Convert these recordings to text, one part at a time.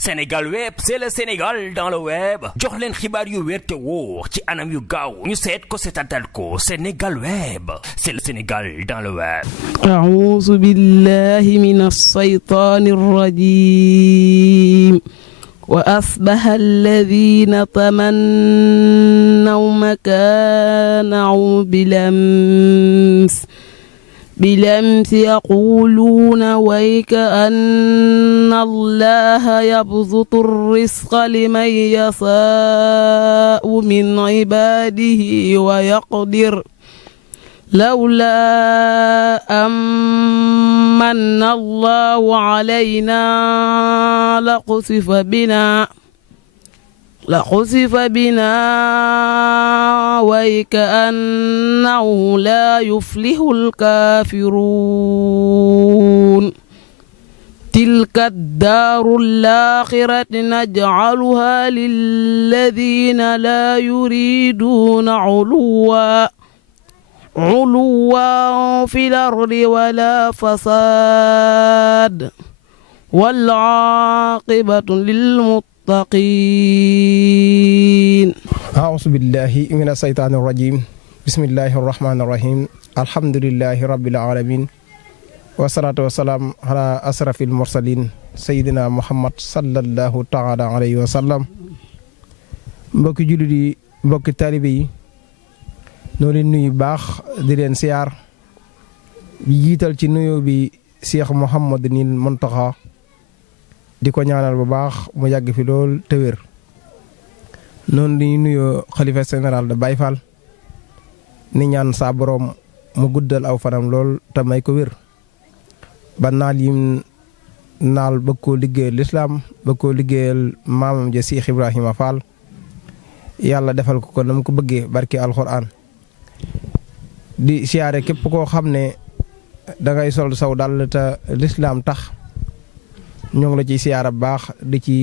Sénégal Web, c'est le Sénégal dans le web. jox leen xibaar yu wér te wóor ci anam yu gaaw ñu seet ko seetatal ko Sénégal Web, c'est le Sénégal dans le web. أعوذ بالله من الشيطان الرجيم وأصبح الذين تمنوا مكانه بالأمس يقولون ويك أن الله يبسط الرزق لمن يشاء من عباده ويقدر لولا أمن الله علينا لخسف بنا وكأنه لا يفلح الكافرون تلك الدار الآخرة نجعلها للذين لا يريدون علوا في الأرض ولا فساد والعاقبة للمتقين. أعوذ بالله من الشيطان الرجيم. بسم الله الرحمن الرحيم. الحمد لله رب العالمين والصلاة والسلام على أشرف المرسلين سيدنا محمد صلى الله تعالى عليه وسلم. mbokki jullit yi mbokki taalibe yi noo leen nuyu baax di leen siyaar bi jiital ci nuyoo bi Cheikh Mouhamadou Mountakha di ko ñaanal bu baax mu yàgg fi lool te wér. noonu li nuyoo xalifa général de Baye Fall ni ñaan saa borom mu guddal aw fanam lool te may ko wér ba naal yim naal bëgg koo liggéeyal lislaam bëgg koo liggéeyal maamam ja Cheikh Ibrahima Fall yàlla defal ko nam ko bëggee barki alxuraan. di siyaare képp koo xam ne dangay sol saw dal te lislaam tax ñoo ngi la ciy siyaara bu baax di ci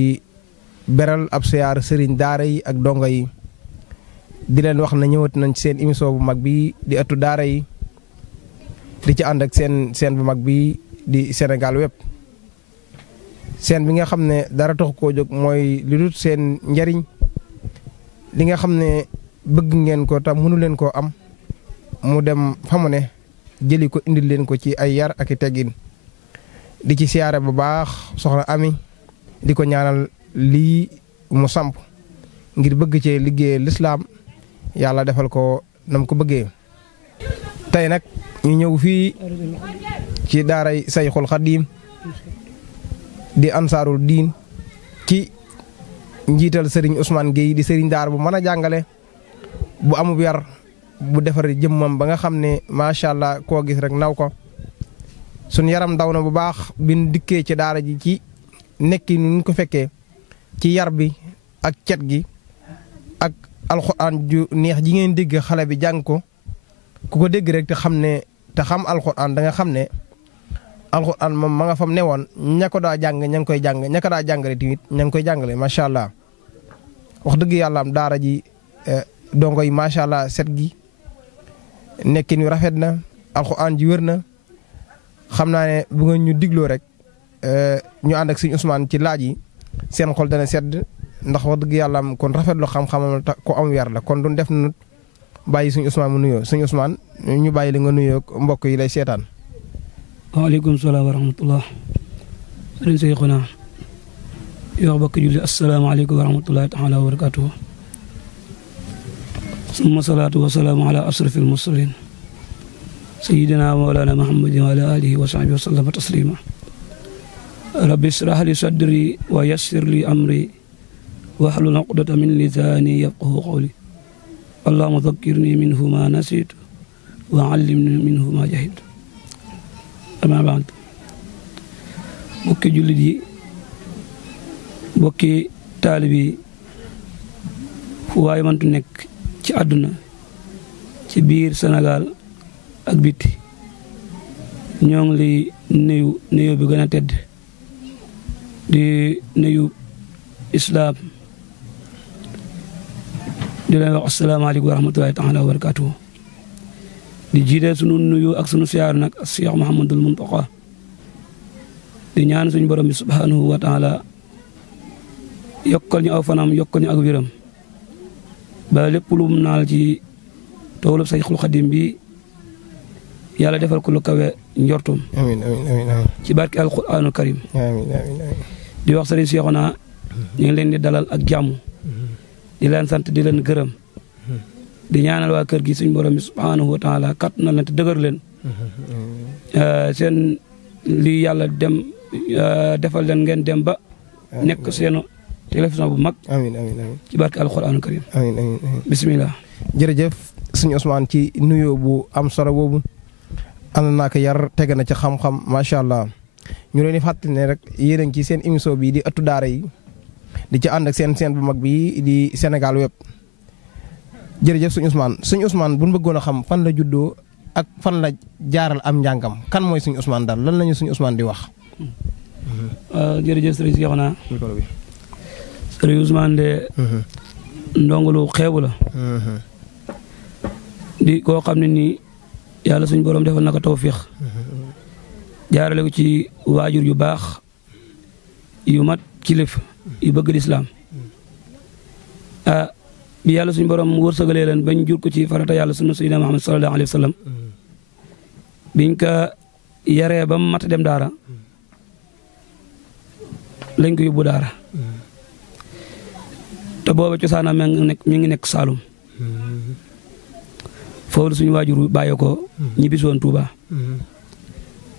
beral ab siyaar sëriñ daara yi ak dongo yi di leen wax na ñëwat nañ ci seen émission bu mag bi di ëttu daara yi di ci ànd ak seen bu mag bi di Sénégal Web seen bi nga xam ne dara tax koo jóg mooy li dul seen njariñ li nga xam ne bëgg ngeen ko tam mënu leen koo am mu dem fa mu ne jëli ko indil leen ko ci ay yar ak i teggin di ci siyaare bu baax soxna Ami di ko ñaanal lii mu samp ngir bëgg cee liggéey lislaam yàlla defal ko nam ko bëggee. tey nag ñu ñëw fii ci daaray Sayxul Xadiim di ansaarul diin ci njiital Serigne Ousmane Gueye di Serigne daar bu mën a jàngale bu amub yar bu defar jëmmam ba nga xam ne macha allah koo gis rek naw ko sun yaram daw na bu baax bin dikkee ci daara ji ci nekki nu ko fekkee ci yar bi ak cet gi ak alxuraan ju neex ji ngeen dégg xale bi jàng ko ku ko dégg rek te xam alxuraan da nga xam ne alxuraan moom ma nga fam ne woon ña ko daa jàng ña ngi koy jàng ña ko daa jàngale tamit ña ngi koy jàngale macha allah wax dëgg yàlla am daara ji dongo yi macha allah set gi nekkin wi rafet na alxuraan ji wér na xam naa ne bu nga ñu digloo rek ñu ànd ak Sëñ Ousmane ci laaj yi seen xol dana sedd ndax wax dëgg yàlla am kon rafetlu xam-xamam ko am yar la kon duñ def na bàyyi Sëñ Ousmane mu nuyoo Sëñ Ousmane ñu bàyyi la nga nuyoo mbokk yi lay seetaan. waaleykum salaam wa rahmatullah. sëriñ Seyxuna yoo bokk julli asalaamaaleykum wa rahmatullahi taala wa barakatuhu. summa salaatu wa salaamu ala asrafil mursalin sayyidina mawlana muhammadin wa ala alihi wa sahbihi wa sallama taslima. rabbi israh li sadri wa yassir li amri wahlul uqdata min lisani yafqahu qawli. allahumma dhakkirni minhu ma nasitu wa allimni minhu ma jahiltu. amma ba'd. bokki jullit yi bokki taalib yi fu waay mantu nekk ci àdduna ci biir Sénégal ak biti ñoo ngi lay nuyu bi gën a tedd di nuyu islaam di lay wax asalaamaaleykum wa rahmatulahi taala wa barakatuhu. di jiite sunu nuyu ak sunu siyaar nag Cheikh Mouhamadul Mountakha di ñaan suñu borom bi subhanahu wa taala yokkal ñu aw fanam yokkal ñu ak wéram ba lépp lu mu naal ci toolub Sayxul Xadim bi yàlla defal ko lu kawe njortum. amiin amiin amiin ci barke alquraanul karim. amiin amiin di wax sëriñ Seexuna ñu ngi leen di dalal ak jàmm di leen sant di leen gërëm di ñaanal waa kër gi suñu borom bi subhaanahu wa taala kat na leen te dëgër leen seen lii yàlla dem defal leen ngeen dem ba nekk seenu télévision bu mag. amiin amiin amiin ci barke alquraanul karim. amiin amiin bisimilah. jërëjëf suñu Ousmane ci nuyoo bu am solo boobu ànd naa ko yar tege na ci xam-xam macha allah ñu leen di fàttali ne rek yéen a ngi ci seen émission bii di ëttu daara yi di ci ànd ak seen bu mag bi di Sénégal Web. jërëjëf suñu Ousmane bu ñu bëggoon a xam fan la juddoo ak fan la jaaral am njàngam kan mooy suñu Ousmane daal lan lañu suñu Ousmane di wax. jërëjëf sëriñ Seexuna sëriñ Ousmane de ndongolu xeebu la di koo xam ne nii yàlla suñu borom defal na ko tawfiix jaarale ko ci waajur yu baax yu mat kilif yu bëgg lislaam bi yàlla suñu borom wërsëgalee leen bañ jur ko ci farata yàlla sunna sayyidina Muhammad sallallahu alayhi wa sallam biñ ko yaree ba mat dem daara lañ ko yóbbu daara te booba cosaanam mi ngi nekk Saalum foofu la suñu waajur bàyyee ko ñibbisi woon Touba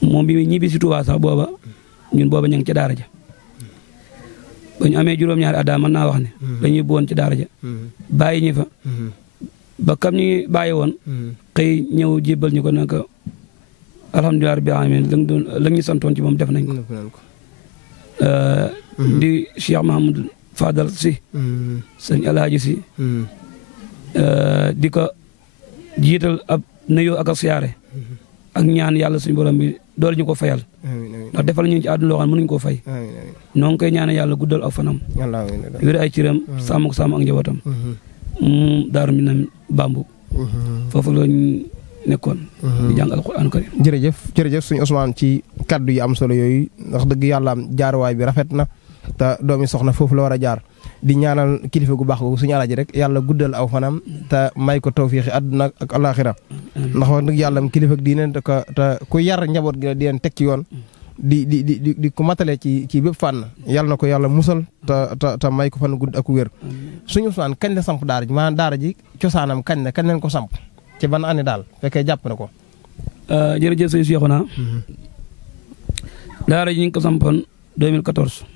moom bi ñibbisi Touba sax booba ñun booba ña ngi ca daara ja ba ñu amee juróom-ñaari at mën naa wax ne dañuy yóbbu woon ci daara ja bàyyi ñi fa ba kam ñi bàyyi woon xëy ñëw jébbal ñu ko nag alhamdulilah rabbil alamin la ñu santoon ci moom def nañ ko di Cheikh Mahamadou Fadal si sëñ Alaaji si di ko jiital ab nuyoo ak a siyaare ak ñaan yàlla suñu borom bi dool ñu ko fayal ndax defal ñu ci àdduna loo xam ne mënuñu koo fay noo ngi koy ñaane yàlla guddal ak fanam wér ay ciram sàmm ko sàmm ak njabootam daaru mi nam bambu foofu lañ nekkoon di jàng alquran karim jërëjëf suñu Ousmane ci kaddu yi am solo yooyu ndax dëgg yàlla am jaaruwaay bi rafet na te doomi soxna foofu la war a jaar di ñaanal kilifa gu baax googu suñu alaaji rek yàlla guddal aw fanam te may ko tawfiixi àdduna ak alaxira ndax wax dëgg yàlla am kilifa ak diine te ku yar njaboot gi di leen teg ci yoon di ku matale ci bépp fànn yàlla na ko yàlla musal te may ko fan gudd ak wér suñu Ousmane kañ la samp daara ji maanaam daara ji cosaanam kañ leen ko samp ci ban année daal fekkee jàpp na ko. jërëjëf sëñ Seexuna daara ji ñu ngi ko sampoon 2014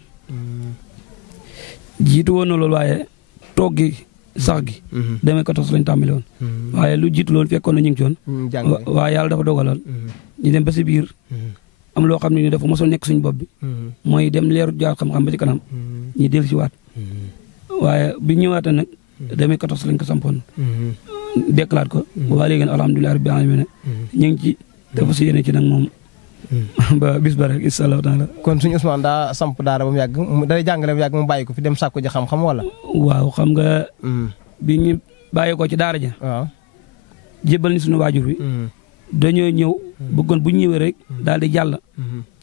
jiitu woon na loolu waaye toog gi sax gi 2014 lañ tàmbali woon waaye lu jiitu loolu fekkoon na ñu ngi ci woon waaye yàlla dafa dogaloon ñu dem ba si biir am loo xam ne ni dafa mosoon nekk suñu bopp bi mooy dem leeru jaar xam-xam ba ci kanam ñi dellu si waat waaye bi ñëwaatee nag 2014 lañ ko sampoon déclare ko waa léegi alhamdulilah rabbil alamin ñu ngi ci dafa si yéene ci nag moom ba bis ba rek incha allah taala. kon suñu Ousmane daa samp daara ba mu yàgg day jàngale ba mu yàgg mu bàyyi ko fi dem sàkku ji xam-xam wala. waaw xam nga. bi ñu bàyyi ko ci daara ja. waaw jébbal ni suñu waajur wi. dañoo ñëw bëggoon bu ñu ñëwee rek daal di jàll.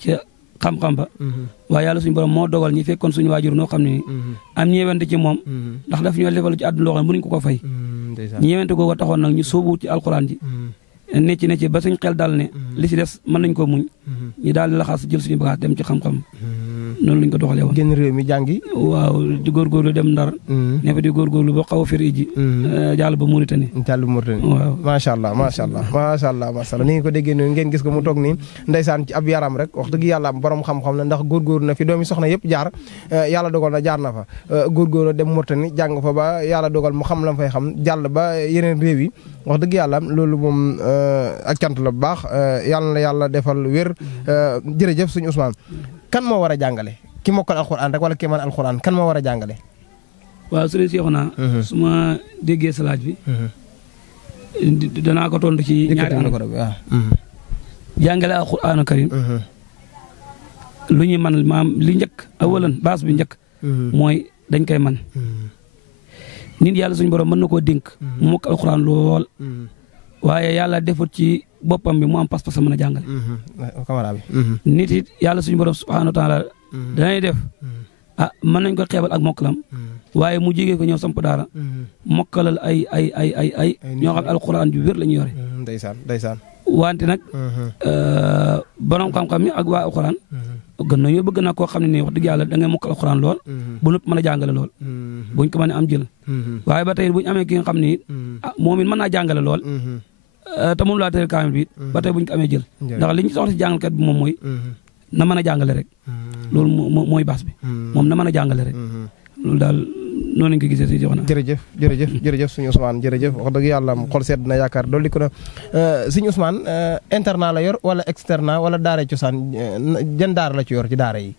ca xam-xam ba. waaye yàlla suñu borom moo dogal ñi fekkoon suñu waajur noo xam ne am ñeewante ci moom. ndax daf ñoo defal ci àdduna loo xam ne mënuñ ko fay. ñeewante googu taxoon nag ñu sóobu ci alxuraan ji. ne ci ba suñ xel daal ne li ci des mën nañ koo muñ ñu daal di laxaas jël suñu bagage dem ci xam-xam noonu lañ ko doxalee woon. génn réew mi jàngi. waaw di góorgóorlu dem Ndar. ne fa di góorgóorlu ba xaw a firi ji. jàll ba Mauritanie. waaw macha allah macha allah ni ngeen ko déggee noonu ngeen gis ko mu toog nii ndeysaan ci ab yaram rek wax dëgg yàlla am borom xam-xam la ndax góorgóorlu na fi doomi soxna yëpp jaar yàlla dogal na jaar na fa góorgóorlu dem Mauritanie jàng fa ba yàlla dogal mu xam la fay xam jàll ba yeneen réew yi wax dëgg yàlla loolu moom ak cant la bu baax yàlla na yàlla defal wér jërëjëf suñu Ousmane kan moo war a jàngale ki mokkal alxuraan rek wala ki man alxuraan kan moo war a jàngale. waaw sëriñ Seexuna su ma déggee sa laaj bi danaa ko tontu ci ñaari anam jàngale alxuraanu karim lu ñuy man maam li njëkk awalan baas bi njëkk mooy dañ koy man nit yàlla suñu borom mën na koo dénk mu mokk alxuraan lool waaye yàlla defut ci boppam bi mu am pas-pas mën a jàngale nit it yàlla suñu borom subhaanahu wa taala danay def mën nañ ko xeebal ak mokkalam waaye mu jigee ko ñëw samp daara mokkalal ay ñoo xam alxuraan ju wér la ñu yore. ndeysaan wante nag borom xam-xam mi ak waa alxuraan gën nañoo bëgg naa koo xam ne nii wax dëgg yàlla da ngay mokkal alxuraan lool bu nëpp mën a jàngale lool buñ ko mën a am jël waaye ba tey buñ amee ki nga xam ni moom it mën naa jàngale lool te moom laa tëral kaamil bi ba tey buñ ko amee jël ndax li ñu soxla si jàngalkat bi moom mooy na mën a jàngale rek loolu mooy base bi moom na mën a jàngale rek loolu daal noonu lañ ko gisee si jox na. jërëjëf suñu Ousmane jërëjëf wax dëgg yàlla xol sedd na yaakaar dolli ko na suñu Ousmane internat la yor wala externat wala daara cosaan jan daara la ci yor ci daara yi.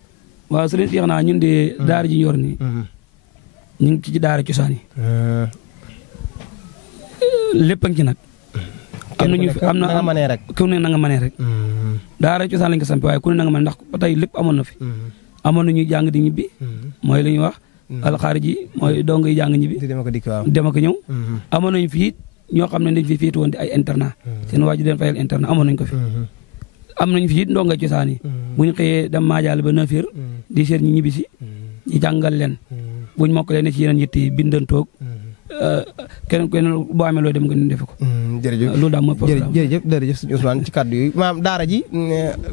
waaw sëriñ Cheikh naa ñun de daara ji ñu yor nii ñu ngi ci daara cosaan yi lépp a ngi ci nag. am na ñu fi am na nga mënee rek. ku ne na nga mënee rek. daara cosaan lañ ko samp waaye ku ne na nga mën ndax ba tey lépp amoon na fi. amoon na ñuy jàng di ñibbi. mooy li ñuy wax. alxaariji mooy dong yi jàng ñibbi. dem ak ñëw. amoon nañu fi it ñoo xam ne dañ fi féete woon di ay internat. seen waa ji den fayal internat amoon nañu ko fi. am nañu fi it ndongo cosaan yi. bu ñu xëyee dem maajaale ba 9h di seet ñu ñibbi si. ñu jàngal leen. buñ mokkalee ne ci yeneen yitt yi bindantoog. kenn boo amee loo dem nga def ko. jërëjëf loolu daal mooy programme jërëjëf suñu Ousmane ci kàddu yi maam daara ji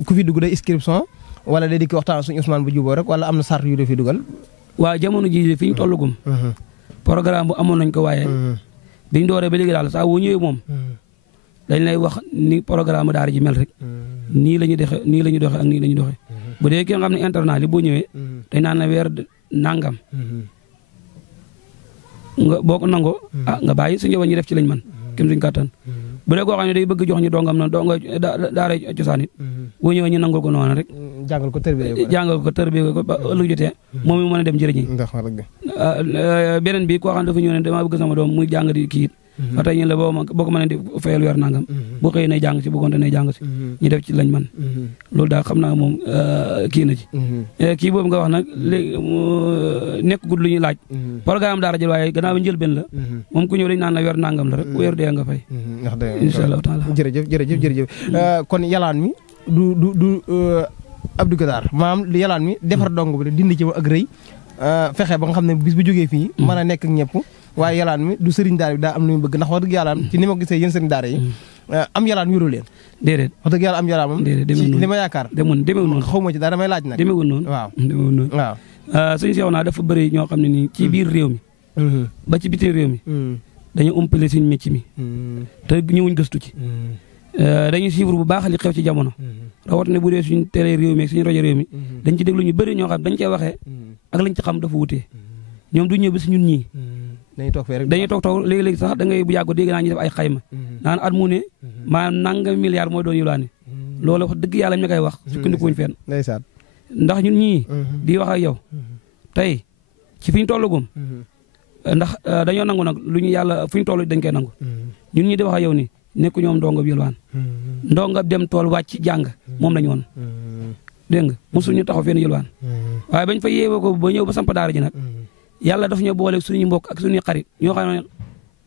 ku fi dugg day inscription wala day dikk waxtaan suñu Ousmane bu juboo rek wala am na sart yu dee fi dugal. waaw jamono ji fi ñu tollugum programme bu amoon nañ ko waaye biñ dooree ba léegi daal saa woo ñëwee moom dañ lay wax ni programme daara ji mel rek nii la ñuy doxee nii la ñuy doxee ak nii la ñuy doxee bu dee ki nga xam ne internat li boo ñëwee dañ naan la weer nangam nga boo ko nangoo nga bàyyi su ñëwee ñu def ci lañ man kem suñ kàttan bu dee koo xam ne day bëgg jox ñu dongam na donga daara cosaan it boo ñëwee ñu nangul ko noonu rek jàngal ko tërbiye ko ba ëllëg jotee moom mi mën a dem jërëñi beneen bi koo xam ne dafa ñëw ne dama bëgg sama doom muy jàng di kii it ba tey ñu la boo ko mën a di fayal weer nangam bu xëyee nay jàng si bu gonte nay jàng si ñu def ci lañ man loolu daal xam naa moom kii na ci kii boobu nga wax nag léegi nekk gud lu ñuy laaj programme daara jël waaye gannaaw njël benn la moom ku ñëw dañ naan la weer nangam la rek weer dee nga fay incha allah taala jërëjëf kon yalaan mi du Abdou Guédar maanaam yalaan mi defar dong bi dindi ci ak rëy fexe ba nga xam ne bis bu jógee fii mën a nekk ak ñëpp waaye yalaan mi du sëriñ daara bi daa am lu mu bëgg ndax wax dëgg yàlla ci ni ma gisee yéen sëriñ daara yi am yalaan wéru leen déedéet wax dëgg yàlla am yalaan moom ci li ma yaakaar demeewul noonu xaw ma ci dara damay laaj nag demeewul noonu waaw suñu seew naa dafa bëri ñoo xam ne nii ci biir réew mi ba ci biti réew mi dañu umpale suñu métier mi te ñëwuñ gëstu ci dañuy suivre bu baax li xew ci jamono rawatina bu dee suñu télé réew mi ak suñu rajo réew mi dañ ci déglu ñu bëri ñoo xam dañ cee waxee ak lañ ci xam dafa wutee ñoom du ñëw ba si ñun ñii dañuy toog léegi-léegi sax da ngay bu yàgg dégg naa ñu def ay xayma naan at mu ne maanaam nangam milliard mooy doon yulaane loolu wax dëgg yàlla ñu koy wax sukkandikuñ fenn ndax ñun ñii di wax ak yow tey ci fi ñu tollagum ndax dañoo nangu nag lu ñu yàlla fu ñu toll dañ koy nangu ñun ñii di wax ak yow ni nekku ñoom ndongo bi yulwaan ndongo dem tool wàcc jàng moom lañu woon dégg nga mosuñu taxaw fenn yulwaan waaye bañ fa yeewoo ko ba ñëw ba samp daara ji nag yàlla daf ñu boole suñu mbokk ak suñuy xarit ñoo xam ne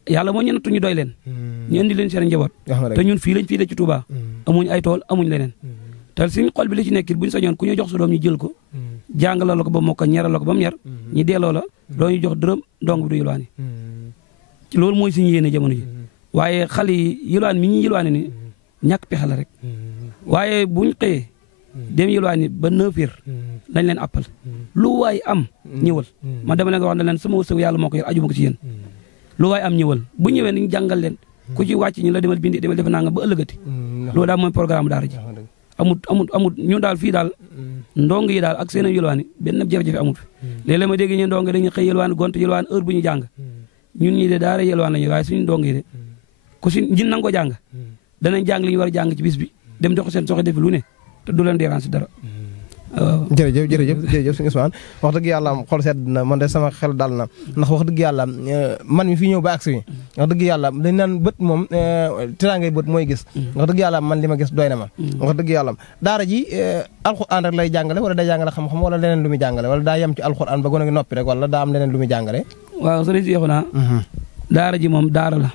yàlla moo ñu nattu ñu doy leen ñu indi leen seen njaboot te ñun fii lañ fii de ci Touba amuñ ay tool amuñ leneen te suñu xol bi li ci nekkit buñu sañoon ku ñu jox su doom ñu jël ko jàngalal la ko ba mokk ñeral la ko ba mu ñer ñi delloo la doo ñu jox dërëm dong bi du yulwaani loolu mooy suñu yéene jamono ji waaye xale yi yulwaan mi ñuy yulwaani ni ñàkk pexe la rek waaye buñ xëyee dem yulwaani ba 9h lañ leen appal lu waay am ñëwal man dama leen ko wax ne leen sama wërsëg yàlla moo ko yor aju ma ko ci yéen lu waay am ñëwal bu ñëwee ni jàngal leen ku ci wàcc ñu la demal bindi demal def nangam ba ëllëgati loolu daal mooy programme daara ji amut ñun daal fii daal ndong yi daal ak seen yulwaani benn jafe-jafe amut fi léeg-léeg ma dégg ñu ndong dañuy xëy yulwaani gont yulwaani heure bu ñu jàng ñun ñii de daara yulwaan lañu waaye suñu ndong yi de ku si njin nanga ko jàng danañ jàng li ñu war a jàng ci bis bi dem dox seen soxla def lu ne te du leen dérange dara waaw jërëjëf suñu Ousmane wax dëgg yàlla xol sedd na man de sama xel dal na ndax wax dëgg yàlla man mi fi ñëw ba agsi wi wax dëgg yàlla dañ naan bët moom teraangay bët mooy gis wax dëgg yàlla man li ma gis doy na ma wax dëgg yàlla daara ji alxuraan rek lay jàngale wala day jàngale xam-xam wala leneen lu muy jàngale wala daa yem ci alxuraan ba gone gi noppi rek wala daa am leneen lu muy jàngale waaw sëriñ si yeexu naa daara ji moom daara la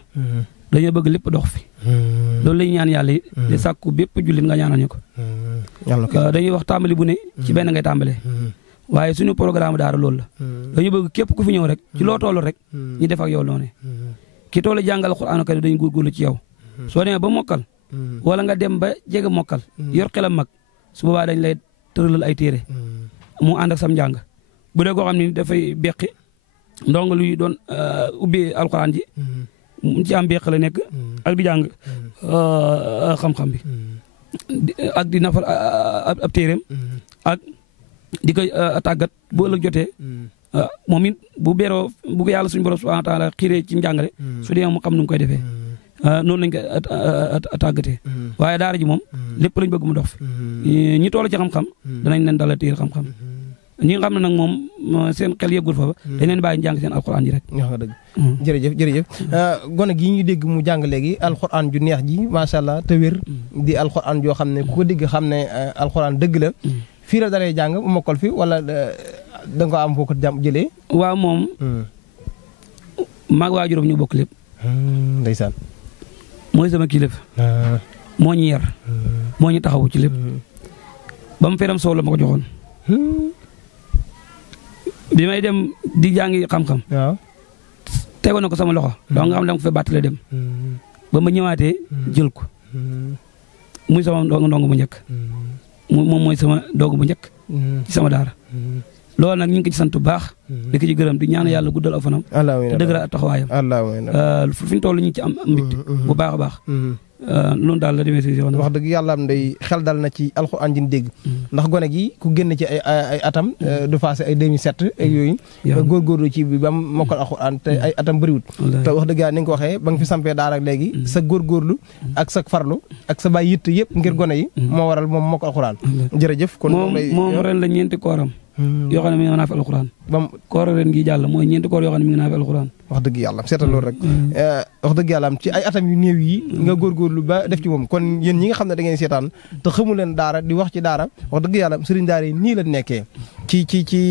dañoo bëgg lépp dox fi loolu lañu ñaan yàlla yi di sàkku bépp jullit nga ñaanal ñu ko dañuy wax tàmbali bu ne ci benn ngay tàmbalee waaye suñu programme daara loolu la dañu bëgg képp ku fi ñëw rek ci loo toll rek ñu def ak yow noonu ki toll jàngal Alxuraan kay dañu góorgóorlu ci yow soo demee ba mokkal wala nga dem ba jege mokkal yor xelam mag su boobaa dañ lay tëralal ay téere mu ànd ak sam njàng bu dee koo xam ne dafay beqi ndongo luy doon ubbi Alxuraan ji ci am beq la nekk ak di jàng xam-xam bi ak di nafar ab téereem ak di ko tàggat bu ëllëg jotee moom it bu beeroo bu ko yàlla suñu borom subhanahu wa taala xiiree ci njàngale su dee mu xam nu mu koy defee noonu lañ koy tàggatee waaye daara ji moom lépp lañ bëgg mu dox fi ñi toll ci xam-xam danañ leen dalal téere xam-xam ñi nga xam ne nag moom seen xel yëggul fa dañ leen bàyyi njàng seen alxuraan ji rek. wax nga dëgg. jërëjëf gone gi ñu dégg mu jàng léegi alxuraan ju neex ji macha allah te wér di alxuraan joo xam ne ku ko dégg xam ne alxuraan dëgg la fii la dalee jàng bu mokkal fi wala da nga ko am foo ko jëlee. waaw moom. maag waajuram ñu bokk lépp. ndeysaan. mooy sama kilifa. moo ñu yar. moo ñu taxawu ci lépp. ba mu feram soow la ma ko joxoon. bi may dem di jàngi xam-xam. waaw. tegoon na ko sama loxo. donc nga xam ne dama ko fay bàttale dem. ba ma ñëwaatee jël ko. muy sama ndongo bu njëkk. moom mooy sama ndongo bu njëkk. ci sama daara. loolu nag ñu ngi ko ci sant bu baax. di ko ci gërëm di ñaan yàlla guddal aw fanam. te dëgëral taxawaayam. fi ñu toll ñu ngi ci am mbégte bu baax a baax. loolu daal la demee si wax dëgg yàlla am day xel dal na ci alxuraan ji dégg ndax gone gi ku génn ci ay atam du passé ay 2007 ak yooyu góorgóorlu ci bi ba mu mokkal alxuraan te ay atam bëriwut te wax dëgg yàlla ni nga ko waxee ba nga fi sampee daara ak léegi sa góorgóorlu ak sa farlu ak sa bàyyi yitt yëpp ngir gone yi moo waral moom mokkal alxuraan jërëjëf kon moom ren la ñeenti kooram yoo xam ne mi ngi naa fi alxuraan bam koor ren gi jàll mooy ñeenti koor yoo xam ne mi ngi naa fi alxuraan wax dëgg yàlla seetal loolu rek wax dëgg yàlla am ci ay atam yu néew yi nga góorgóorlu ba def ci moom kon yéen ñi nga xam ne da ngeen seetaan te xamu leen daara di wax ci daara wax dëgg yàlla sëriñ daara yi nii la nekkee ci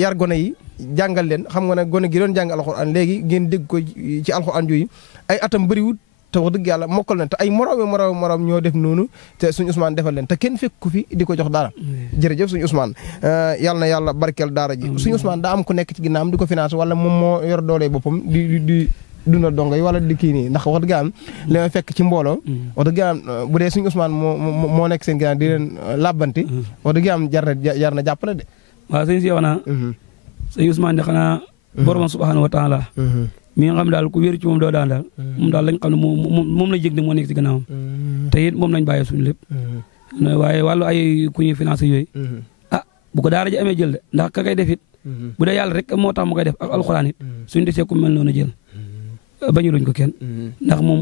yar gone yi jàngal leen xam nga ne gone gi doon jàng alxuraan léegi ngeen dégg ko ci alxuraan yooyu ay atam bëriwut te wax dëgg yàlla mokkal na te ay moroom ñoo def noonu te suñu Ousmane defal leen te kenn fekk ku fi di ko jox dara jërëjëf suñu Ousmane yàlla na yàlla barkeel daara ji suñu Ousmane daa am ku nekk ci ginnaam di ko financé wala moom moo yor doole boppam di dundal dongo yi wala di kii nii ndax wax dëgg am li may fekk ci mbooloo wax dëgg am bu dee suñu Ousmane moo nekk seen ginnaaw di leen làbbanti wax dëgg am jar na jàppale de waaw sëñ si wax naa sëñ Ousmane de xanaa borom subhanahu wa taala mi nga xam ne daal ku wéeru ci moom doo daan daal moom daal lañ xam ne moom lañ jëg ne moo nekk ci gannaawam te it moom lañ bàyyee suñu lépp waaye wàllu ay ku ñuy financé yooyu bu ko daara ji amee jël de ndax ka koy def it bu dee yàlla rek moo tax mu koy def ak alxuraan it suñu desee ku mel noonu jël bañu luñ ko kenn ndax moom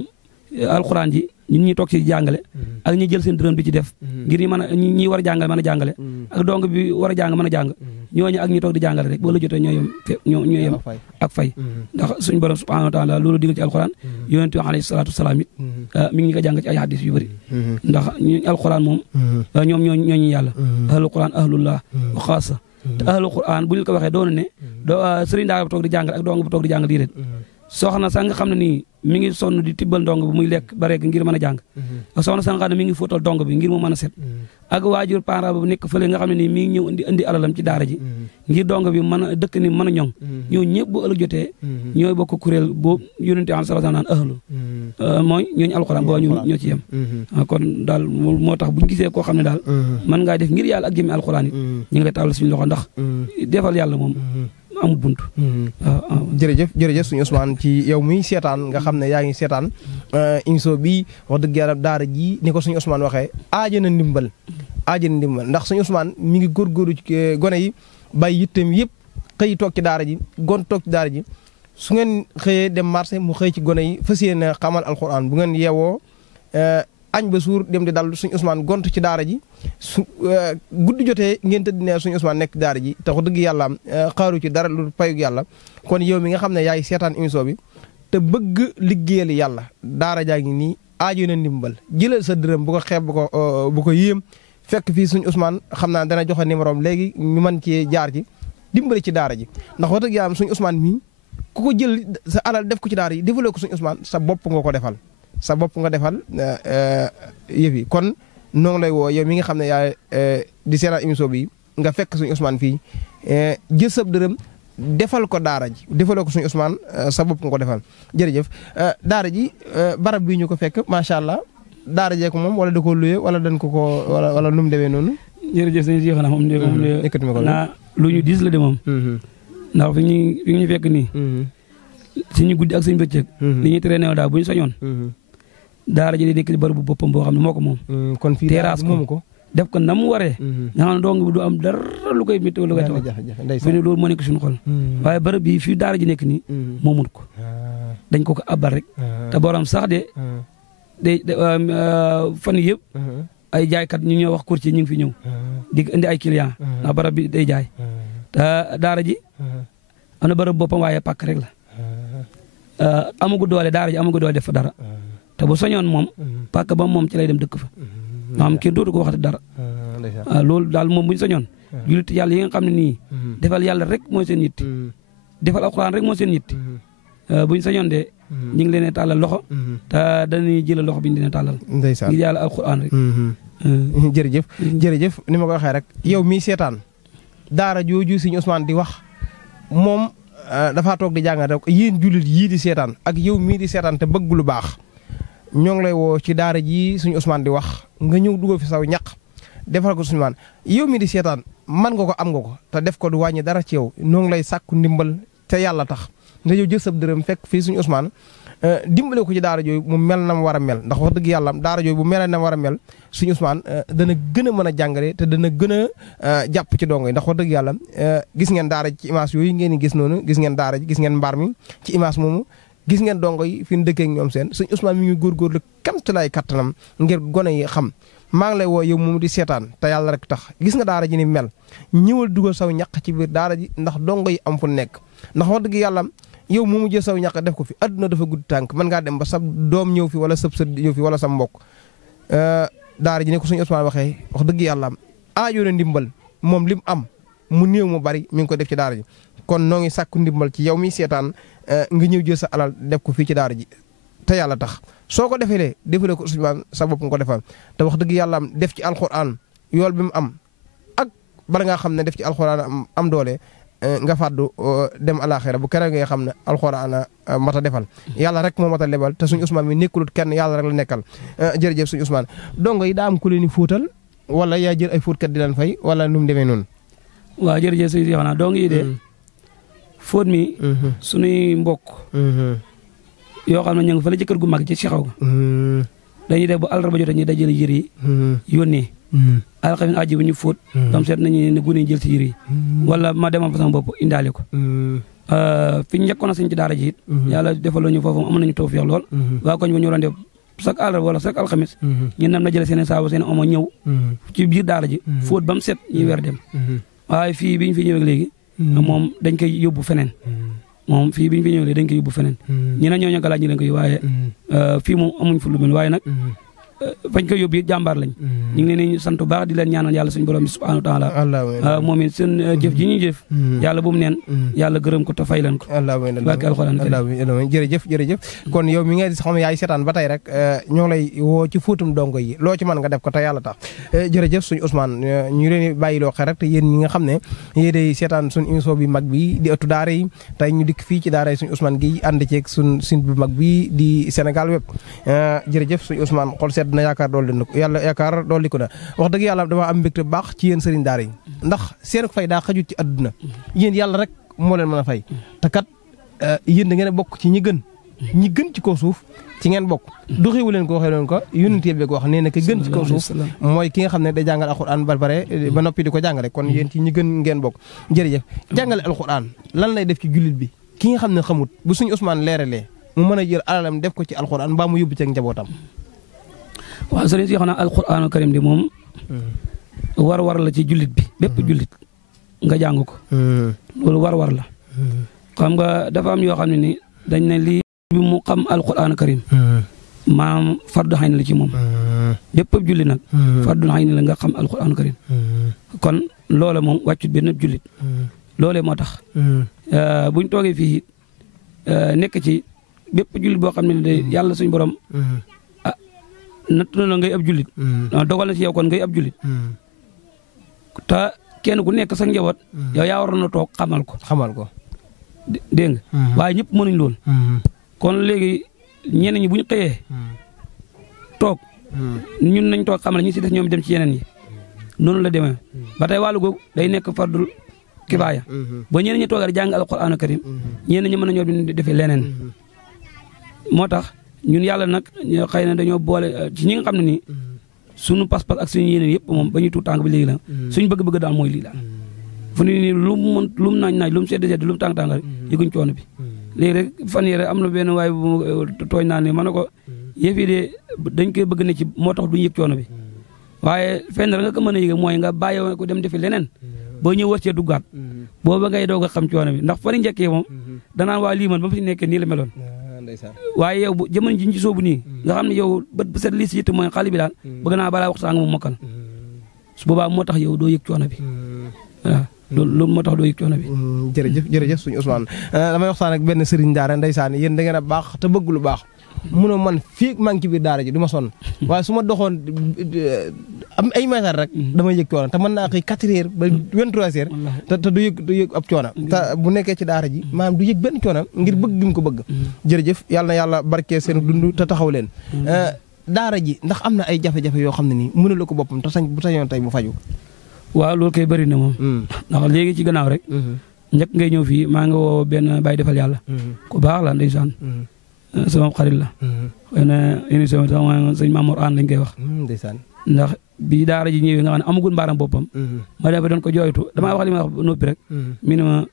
alxuraan ji ñun ñi toog ci jàngale ak ñi jël seen dërëm di ci def ngir ñu mën a ñi war a jàngale mën a jàngale ak dong bi war a jàng mën a jàng ñooñu ak ñi toog di jàngale rek boo la jotee ñoo yem ak fay ndax suñu borom subhanahu wa taala loolu digal ci alxuraan yonent bi alayhi salaatu wasalaam it mi ngi ñu ko jàng ci ay hadis yu bëri ndax ñu alxuraan moom ñoom ñooñu yàlla ahlul quran ahlullah wa xaasa te ahlul quran bu ñu ko waxee doonu ne sëriñ daara bu toog di jàngale ak dong bu toog di jàngale déedéet soxna sa nga xam ne nii mi ngi sonn di tibbal ndong bi muy lekk ba rek ngir mën a jàng ak soxna sa nga xam ne mi ngi fóotal ndong bi ngir mu mën a set ak waajur parent ba nekk fële nga xam ne nii mi ngi ñëw indi alalam ci daara ji ngir ndong bi mën a dëkk ni mën a ñoŋ ñoo ñëpp bu ëllëg jotee ñooy bokk kuréel boobu yonente am sallallahu alayhi wa sallam naan ahlu mooy ñooñu alxuraan boo ñoo ci yem kon daal moo tax buñu gisee koo xam ne daal mën ngaa def ngir yàlla ak jëmi alxuraan it ñu ngi lay tàllal suñu loxo ndax defal yàlla moom amul buntu. jërëjëf suñu Ousmane ci yow muy seetaan nga xam ne yaa ngi seetaan émission bi wax dëgg yàlla daara ji ni ko suñu Ousmane waxee aaja na ndimbal ndax suñu Ousmane mi ngi góorgóorlu ci gone yi bàyyi yitteem yëpp xëy toog ci daara ji gon toog ci daara ji su ngeen xëyee dem marché mu xëy ci gone yi fas yéene xamal alxuraan bu ngeen yeewoo añ ba suur dem di dal suñu Ousmane gont ci daara ji su guddi jotee ngeen tëdd ne suñu Ousmane nekk daara ji te wax dëgg yàlla xaaru ci dara lu payug yàlla kon yow mi nga xam ne yaay seetaan émission bi te bëgg liggéeyal yàlla daara jaa ngi nii aajo na ndimbal jëlal sa dërëm bu ko xeeb bu ko yéem fekk fii suñu Ousmane xam naa dana joxe numéro am léegi ñu mën ci jaar ci dimbali ci daara ji ndax wax dëgg yàlla suñu Ousmane mii ku ko jël sa alal def ko ci daara ji defaloo ko suñu Ousmane sa bopp nga ko defal sa bopp nga defal yëf yi kon noo ngi lay woo yow mi nga xam ne yaa di seetaan émission bi nga fekk suñu Ousmane fii jël sab dërëm defal ko daara ji defaloo ko suñu Ousmane sa bopp nga ko defal jërëjëf daara ji barab bii ñu ko fekk macha allah daara jee ko moom wala da koo luye wala dañ ko wala nu mu demee noonu. jërëjëf sëñ Cheikh na moom de naa lu ñu diis la de moom. ndax fi ñu fekk nii. suñu guddi ak suñu bëccëg. li ñuy tere neew daal bu ñu sañoon. daara ji di nekk ci barabu boppam boo xam ne moo ko moom. kon fii terrasse moomu ko. def ko na mu waree. nga xam ne dong bi du am dara lu koy métti wala lu koy tax. fi ne loolu moo nekk suñu xol. waaye barab bii fii daara ji nekk nii. moomut ko. dañ ko abal rek. te borom sax de fan yëpp. ay jaaykat ñu ñëw wax courtier ñu ngi fi ñëw. di indi ay client ndax barab bi day jaay. te daara ji. am na barab boppam waaye pàkk rek la. amagu doole daara ji amagu doole def fa dara. te bu soñoon moom. pàkk ba moom ci lay dem dëkk fa. maanaam kenn dootu ko waxati dara. loolu daal moom bu ñu soñoon. jullit yàlla yi nga xam ne nii. defal yàlla rek mooy seen yitt. defal alxuraan rek mooy seen yitt. bu ñu soñoon de. ñu ngi leen a tàllal loxo. te dañuy jëlal loxo bi ñu leen a tàllal. ndeysaan ngir yàlla alxuraan rek. jërëjëf ni ma ko waxee rek yow mii seetaan daara jooju Sëñ Ousmane di wax moom dafaa toog di jàngat rek yéen jullit yii di seetaan ak yow mii di seetaan te bëgg lu baax ñoo ngi lay woo ci daara ji Sëñ Ousmane di wax nga ñëw dugal fi saw ñaq defal ko Sëñ Ousmane yow mii di seetaan man nga ko am nga ko te def ko du wàññi dara ci yow ñoo ngi lay sàkku ndimbal te yàlla tax nga ñëw jël sab dërëm fekk fii Sëñ Ousmane dimbale ko ci daara jooyu mu mel na mu war a mel ndax wax dëgg yàlla daara jooyu bu mel na mu war a mel Sëñ Ousmane dana gën a mën a jàngale te dana gën a jàpp ci dongo yi ndax wax dëgg yàlla gis ngeen daara ci image yooyu ngeen di gis noonu gis ngeen daara ji gis ngeen mbaar mi ci image moomu gis ngeen dongo yi fi ñu dëkkee ak ñoom seen Sëñ Ousmane mi ngi góorgóorlu kamtalaay kattanam ngir gone yi xam maa ngi lay woo yow moomu di seetaan te yàlla rek tax gis nga daara ji ni mel ñëwal dugal saw ñaq ci biir daara ji ndax dongo yi am fu nekk ndax wax dëgg yàlla yow moomu jël saw ñaq def ko fi adduna dafa gudd tànk mën ngaa dem ba sa doom ñëw fi wala sëb sët ñëw fi wala sa mbokk daara ji ne ko Sëñ Ousmane waxee wax dëgg yàlla aajoo na ndimbal moom lim am mu néew mu bari mi ngi ko def ci daara ji kon noo ngi sàkku ndimbal ci yow mi seetaan nga ñëw jël sa alal def ko fii ci daara ji te yàlla tax soo ko defee defalee ko Ousmane sa bopp nga ko defal te wax dëgg yàlla def ci alxuraan yool bi mu am ak bala ngaa xam ne def ci alxuraan am doole nga fàddu dem alaxira bu keroog nga xam ne alxuraan mat a defal yàlla rek moo mat a lebal te Sëñ Ousmane mi nekkulut kenn yàlla rek la nekkal jërëjëf Sëñ Ousmane dongo yi daa am ku leen di fóotal wala yaa jël ay fóotkat di leen fay wala nu mu demee noonu. waaw jërëjëf sëñ Cheikh naa dongo yi de fóot mi suñuy mbokk yoo xam ne ñu ngi fa la jëkkër gu mag ci Cheikhaw ga dañuy def bu àllarba jotee ñu dajale yëre yi yónnee alxames àjji bu ñu fóot dam seet nañu ne gune jël ci yëre yi wala ma demal fa sama bopp indaale ko fi ñu njëkkoon a sëñ ci daara ji it yàlla defaloo ñu foofu am nañu tawfeex lool waa koñ ba ñu doon def chaque àllarba wala chaque alxames ñu nam na jële seen saabu seen omo ñëw ci biir daara ji fóot ba mu set ñuy weer dem waaye fii bi ñu fi ñëwee léegi moom dañ koy yóbbu feneen moom fii bi ñu fi ñëwee dañ koy yóbbu feneen ñi na ñoo ña galaaj ñi leen koy waaye fii moom amuñ fu lu mel waaye nag fañ koy yóbbu it jàmbaar lañ ñu ngi leen di sant bu baax di leen ñaanal yàlla suñu borom bi subhanahu wa taala moom it seen jëf ji ñuy jëf yàlla bu mu neen yàlla gërëm ko te fay leen ko barke alxuraan jërëjëf kon yow mi nga xam yaay seetaan ba tey rek ñoo lay woo ci fóotum dongo yi loo ci mën nga def ko te yàlla tax jërëjëf suñu Ousmane ñu leen bàyyi loo xel rek te yéen ñi nga xam ne yéen day seetaan suñu émission bi mag bi di ëttu daara yi tey ñu dikk fii ci daara yi suñu Ousmane gi ànd ceeg suñ bu mag bi di Sénégal web jërëjëf suñu Ousmane xol seet na yaakaar dool na ko yàlla yaakaar dool di ko na wax dëgg yàlla dama am mbégte baax ci yéen sëriñ daara yi ndax seen fay daa xajut ci àdduna yéen yàlla rek moo leen mën a fay te kat yéen da ngeen a bokk ci ñi gën ci kaw suuf ci ngeen bokk doxewu leen ko waxee leen ko yónnenteel bi ko wax nee na ki gën ci kaw suuf mooy ki nga xam ne day jàngal alxuraan ba pare ba noppi di ko jàngale kon yéen ci ñi gën ngeen bokk jërëjëf jàngale alxuraan lan lay def ci jullit bi ki nga xam ne xamut bu suñu Ousmane leeralee mu mën a jël alalam def ko ci alxuraan mbaa mu yóbbu ci ak njabootam. waaw sëriñ si xanaa alxuraanu karim di moom war la ci jullit bi bépp jullit nga jàng ko loolu war la xam nga dafa am yoo xam ne ni dañ ne lii bi mu xam alxuraanu karim maanaam fardu xayn la ci moom bépp jullit nag fardu xayn la nga xam alxuraanu karim kon loola moom wàccut benn jullit loolee moo tax buñ toogee fii nekk ci bépp jullit boo xam ne day yàlla suñu borom natt na la ngay ab jullit dogal na ci yow kon ngay ab jullit te kenn ku nekk sa njaboot yow yaa waroon a toog xamal ko dégg nga waaye ñëpp mënuñ lool kon léegi ñeneen ñi bu ñu xëyee toog ñun nañ toog xamal ñi si des ñoom dem ci yeneen yi noonu la demee ba tey wàllu googu day nekk fardul kifaaya ba ñeneen ñi toogal jàng alquraan karim ñeneen ñi mën nañoo defee leneen moo tax ñun yàlla nag xëy na dañoo boole ci ñi nga xam ne nii suñu pas-pas ak suñu yeneen yëpp moom ba ñuy tuut tànk bi léegi la suñu bëgg-bëgg daal mooy lii daal fu ne nii lu mu naaj lu mu sedd lu mu tàng rek yëguñ coono bi léegi rek fan yii rek am na benn waaye bu tooñ naa ne ma ne ko yëf yi de dañ koy bëgg ne ci moo tax duñu yëg coono bi waaye fenn rek nga ko mën a yëge mooy nga bàyyi ko dem defi leneen boo ñëw war cee duggaat booba ngay doog a xam coono bi ndax fari njëkkee moom danaan waa lii man ba mu si nekkee nii la meloon waaye yow jamono ji ñu ci soobu nii nga xam ne yow bët bu set lii si yitte mooy xale bi daal bëgg naa balaa waxtaan nga mu mokkal su boobaa moo tax yow doo yëg coono bi waaw loolu moo tax doo yëg coono bi. jërëjëf suñu Ousmane damay waxtaan ak benn sëriñ daara ndeysaan yéen da ngeen a baax te bëgg lu baax mu ne man fii maa ngi ci biir daara ji du ma sonn waaye su ma doxoon am ay mètre rek damay yëg coono te mën naa xëy 4 heures ba 23 heures te du yëg ab coono te bu nekkee ci daara ji maanaam du yëg benn coono ngir bëgg gi mu ko bëgg. jërëjëf yàlla na yàlla barkee seen dund te taxaw leen daara ji ndax am na ay jafe-jafe yoo xam ne nii mënula ko boppam te bu sañoon tey mu faju waaw loolu kay bëri na moom ndax léegi ci gannaaw rek njëkk ngay ñëw fii maa ngi woo benn Baye defal yàlla ku baax la ndeysaan sama xarit la xëy na émission bi sax mooy sëñ Mamour Anne lañ koy wax ndax bi daara ji ñëwee nga xam ne amagul mbaaram boppam ma dem fa doon ko jooytu damaa wax li ma wax noppi rek mi ne ma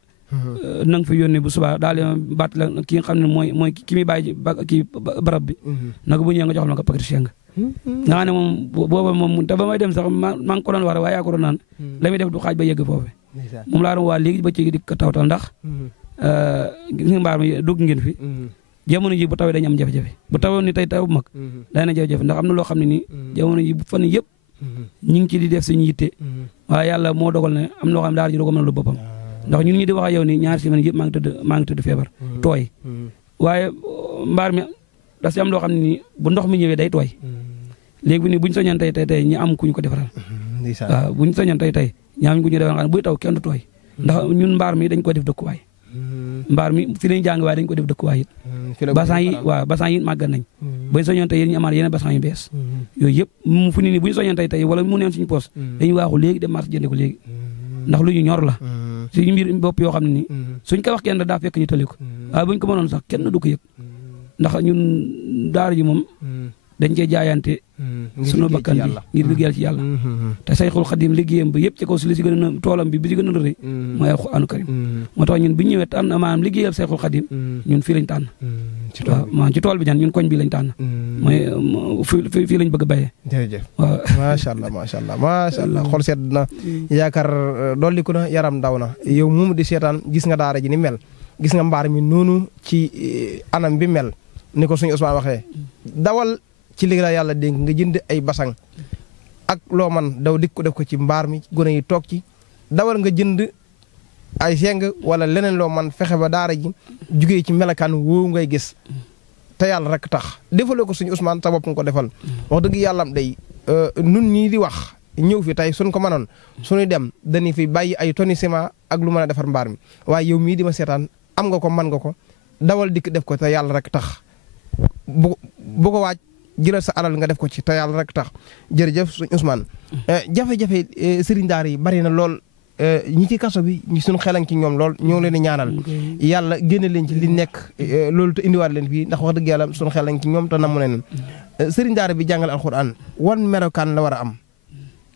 na nga fa yónnee bu subaa daal di baat la ki nga xam ne mooy ki muy bàyyi kii barab bi naka bu ñëwee nga jox la ko paquet cheng nga xam ne moom booba moom te ba may dem sax maa ngi ko doon wax waaye yaa ko doon naan la muy def du xaaj ba yegg foofu moom laa doon waa léegi ba ci di ko tawtal ndax gis nga mbaar mi dugg ngeen fi jamono ji bu tawee dañu am jafe-jafe bu tawoon ni tey taw bu mag day na jafe-jafe ndax am na loo xam ne nii jamono ji bu fan yëpp ñu ngi ci di def suñu yitte waaye yàlla moo dogal ne am loo xam ne daal ji doo ko mën a lu boppam ndax ñun ñi di wax ak yow ni ñaari semaine yëpp maa ngi tëdd feebar tooy waaye mbaar mi da si am loo xam ne nii bu ndox mi ñëwee day tooy léegi bu ni buñ soññan tey ñi am ku ñu ko defaral waaw buñ soññan tey ñi am ku ñu defaral buy taw kenn du tooy ndax ñun mbaar mi dañ ko def dëkkuwaay mbaar mi fi lañ jàng waaye dañ ko def dëkkuwaay it basan yi màggat nañ buñ soññan tey yéen ñu amaat yeneen basan yu bees yooyu yëpp fu ni buñ soññan tey wala mu neen suñu poos dañuy waaxu léegi dem marché jënde ko léegi ndax lu ñu ñor la suñu mbir bopp yoo xam ne nii suñ ko wax kenn daa fekk ñu tële ko waaye buñ ko mënoon sax kenn du ko yëg ndax ñun daara ji moom dañ cee jaayante sunu bakkan bi ngir liggéeyal ci yàlla te Sayxul Xadim liggéeyam ba yëpp ci kaw si li si gën a toolam bi si gën a rëy mooy Alxuraanu Karim moo tax ñun bu ñu ñëwee tànn maanaam liggéeyal Sayxul Xadim ñun fii lañ tànn waaw maanaam ci tool bi ñun koñ bi lañ tànn mooy fii lañ bëgg a béyee jërëjëf waaw macha allah xol sedd na yaakaar dolliku na yaram daw na yow moomu di seetaan gis nga daara ji ni mel gis nga mbaar mi noonu ci anam bi mel ni ko suñu Ousmane waxee dawal ci li la yàlla dénk nga jënd ay basang ak loo man daw dik ko def ko ci mbaar mi gone yi toog ci dawal nga jënd ay seng wala leneen loo man fexe ba daara ji jugee ci melakaan woowu ngay gis te yàlla rek tax defaloo ko suñu Ousmane sa bopp nga ko defal wax dëgg yàlla am day nun ñii di wax ñëw fi tey suñ ko mënoon suñuy dem dañuy fi bàyyi ay tonni ciment ak lu mën a defar mbaar mi waaye yow mii di ma seetaan am nga ko mën nga ko dawal dikk def ko te yàlla rek tax bu ko waaj jëlal sa alal nga def ko ci te yàlla rek tax jërëjëf suñu Ousmane jafe-jafe sëriñ daara yi bari na lool ñi ci kaso bi suñu xelan ci ñoom lool ñoo ngi leen di ñaanal yàlla génne leen ci li nekk loolu te indiwaat leen fii ndax wax dëgg yàlla suñu xelan ci ñoom te namu leen sëriñ daara bi jàngal alxuraan wan melokaan la war a am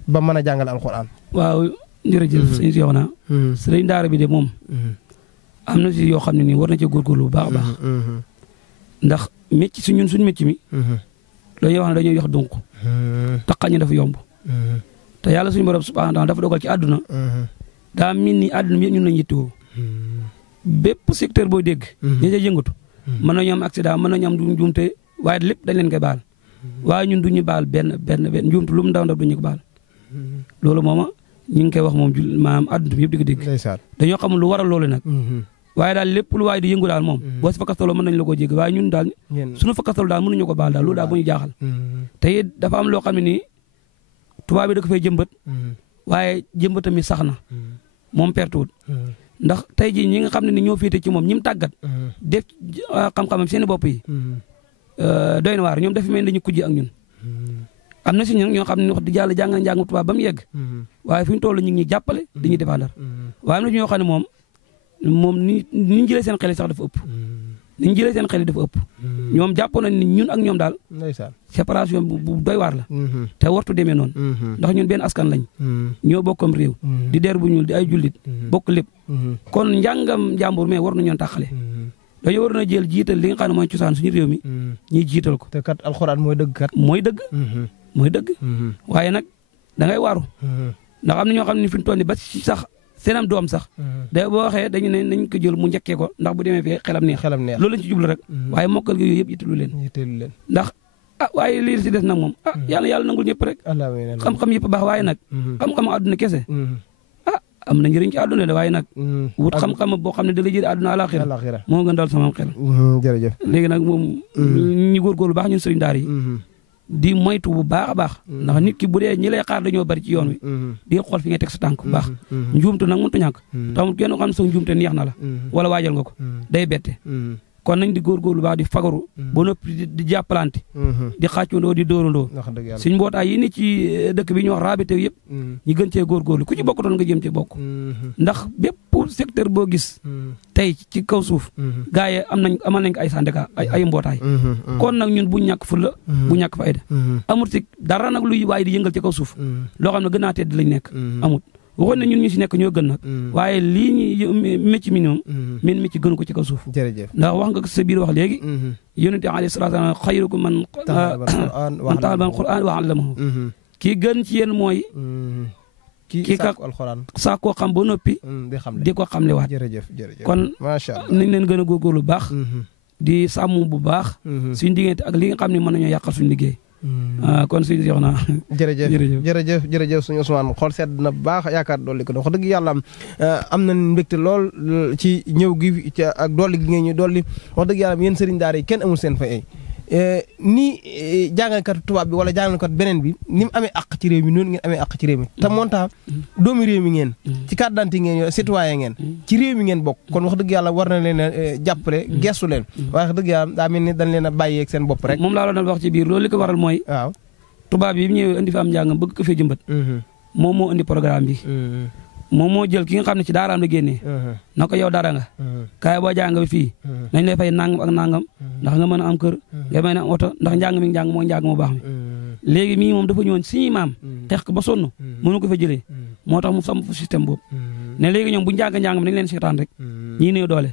ba mën a jàngal alxuraan. waaw jërëjëf sëñ si yow naa sëriñ daara bi de moom am na si yoo xam ne nii war na ci góorgóorlu bu baax a baax ndax mécc si ñun suñu mécc mi dañuy wax ne dañuy yox donc taqañ dafa yomb te yàlla suñu borom subhanahu wa taala dafa dogal ci àdduna daa min ni àdduna bi yëpp ñun lañu yittewoo bépp secteur booy dégg ña ca yëngatu mën nañu am accident mën nañu am njuumte waaye lépp dañ leen koy baal waaye ñun du ñu baal benn njuumte lu mu ndaw ndaw du ñu ko baal loolu mooma ñu ngi koy wax moom maanaam àdduna bi yëpp di ko dégg dañoo xamul lu waral loolu nag waaye daal lépp lu waaye di yëngu daal moom boo si fakkastaloo mën nañu la ko jégg waaye ñun daal suñu fakkastaloo daal mënuñu ko baal daal loolu daal bu ñu jaaxal te it dafa am loo xam ne nii tubaab bi da ko fay jëmbat waaye jëmbatam mi sax na moom pertuwut ndax tey jii ñi nga xam ne ni ñoo féete ci moom ñi mu tàggat def xam-xamam seen bopp yi doy na waar ñoom dafa mel ni dañu kujje ak ñun am na si ñun ñoo xam ne wax di jàll jàng njàng tubaab ba mu yegg waaye fi ñu toll ñu ngi ñuy jàppale dañuy défendre waaye am na ñoo xam ne moom ni ñu jëlee seen xel sax dafa ëpp ni ñu jëlee seen xel dafa ëpp ñoom jàppoon nañ ni ñun ak ñoom daal séparation bu doy waar la te wartu demee noonu ndax ñun benn askan lañ ñoo bokkam réew di der bu ñuul di ay jullit bokk lépp kon njàngam jàmbur mais war nañoo tàqale dañoo war na jël jiital li nga xam ne mooy cosaan suñu réew mi ñuy jiital ko te kat alxuraan mooy dëgg kat mooy dëgg waaye nag da ngay waaru ndax am na ñoo xam ne fi mu toll nii ba ci sax seenam doom sax da boo waxee dañu ne nañ ko jël mu njëkkee ko ndax bu demee fee xelam neex loolu lañ ci jublu rek waaye mokkal gi yooyu yëpp yittalu leen ndax waaye lii si des nag moom yàlla nangul ñëpp rek xam-xam yëpp baax waaye nag xam-xam àdduna kese am na njëriñ ci àdduna de waaye nag wut xam-xam boo xam ne da lay jël àdduna alaxira moo gën daal sama xel jërëjëf léegi nag moom ñu góorgóorlu baax ñun sëriñ daara yi di moytu bu baax a baax ndax nit ki bu dee ñi lay xaar dañoo bari ci yoon wi di xool fi nga teg sa tànk bu baax njuumte nag mënut a ñàkk tamit kenn xam ne sa njuumte neex na la wala waajal nga ko day bette kon nañ di góorgóorlu baax di fagaru ba noppi di jàppalante di xàccundoo di dóorandoo suñ mbootaay yi ni ci dëkk bi ñu wax rabité yëpp ñu gën cee góorgóorlu ku ci bokk doon nga jëm ci bokk ndax bépp secteur boo gis tey ci kaw suuf gars yi amal nañ ko ay syndicat ay mbootaay kon nag ñun bu ñàkk fulla bu ñàkk fayda amut si dara nag luy waaye di yëngal ci kaw suuf loo xam ne gën naa tedd lañ nekk amut waxoon na ñun ñu si nekk ñoo gën nag waaye lii ñuy mécc mi moom min mécc gënu ko ci kaw suuf ndax wax nga sa biir wax léegi yonente alayhi salaatu wa salaam xayrukum man ta'allama al-Qur'an wa 'allamahu kii gën ci yéen mooy kii ka saa koo xam ba noppi di ko xamle waat kon nañ leen gën a góorgóorlu baax di sàmm bu baax suñ diggante ak li nga xam ne mën nañoo yàqal suñu liggéey kon suñu jox naa jërëjëf suñu Ousmane xool sedd na baax yaakaar dolli ko wax dëgg yàlla am nañ mbégte lool ci ñëw gi ak dolli gi ngeen ñu dolli wax dëgg yàlla yéen sëriñ daara yi kenn amul seen fay ni jàngalekat tubaab bi wala jàngalekat beneen bi ni mu amee àq ci réew mi noonu ngeen amee àq ci réew mi te monta doomi réew mi ngeen ci carte d'identité ngeen yo citoyen ngeen ci réew mi ngeen bokk kon wax dëgg yàlla war na leen a jàppale gestu leen waaye wax dëgg yàlla daa mel ni dañ leen a bàyyeeg seen bopp rek moom laa doon wax ci biir loolu li ko waral mooy waaw tubaab yi ñëwee indi fi am njàngam bëgg ko fee jëmbat moom moo indi programme bi moom moo jël ki nga xam ne ci daaraam la génnee na ko yow dara nga kaay boo jàng bi fii nañ lay fay nangam ak nangam ndax nga mën a am kër nga mën a am oto ndax njàng mi njàng moo njàng moo baax mi léegi mii moom dafa ñëwoon suñuy maam xeex ko ba sonn mënu ko fa jëlee moo tax mu sam système boobu ne léegi ñoom bu njàng mi dañ leen seetaan rek ñii néew doole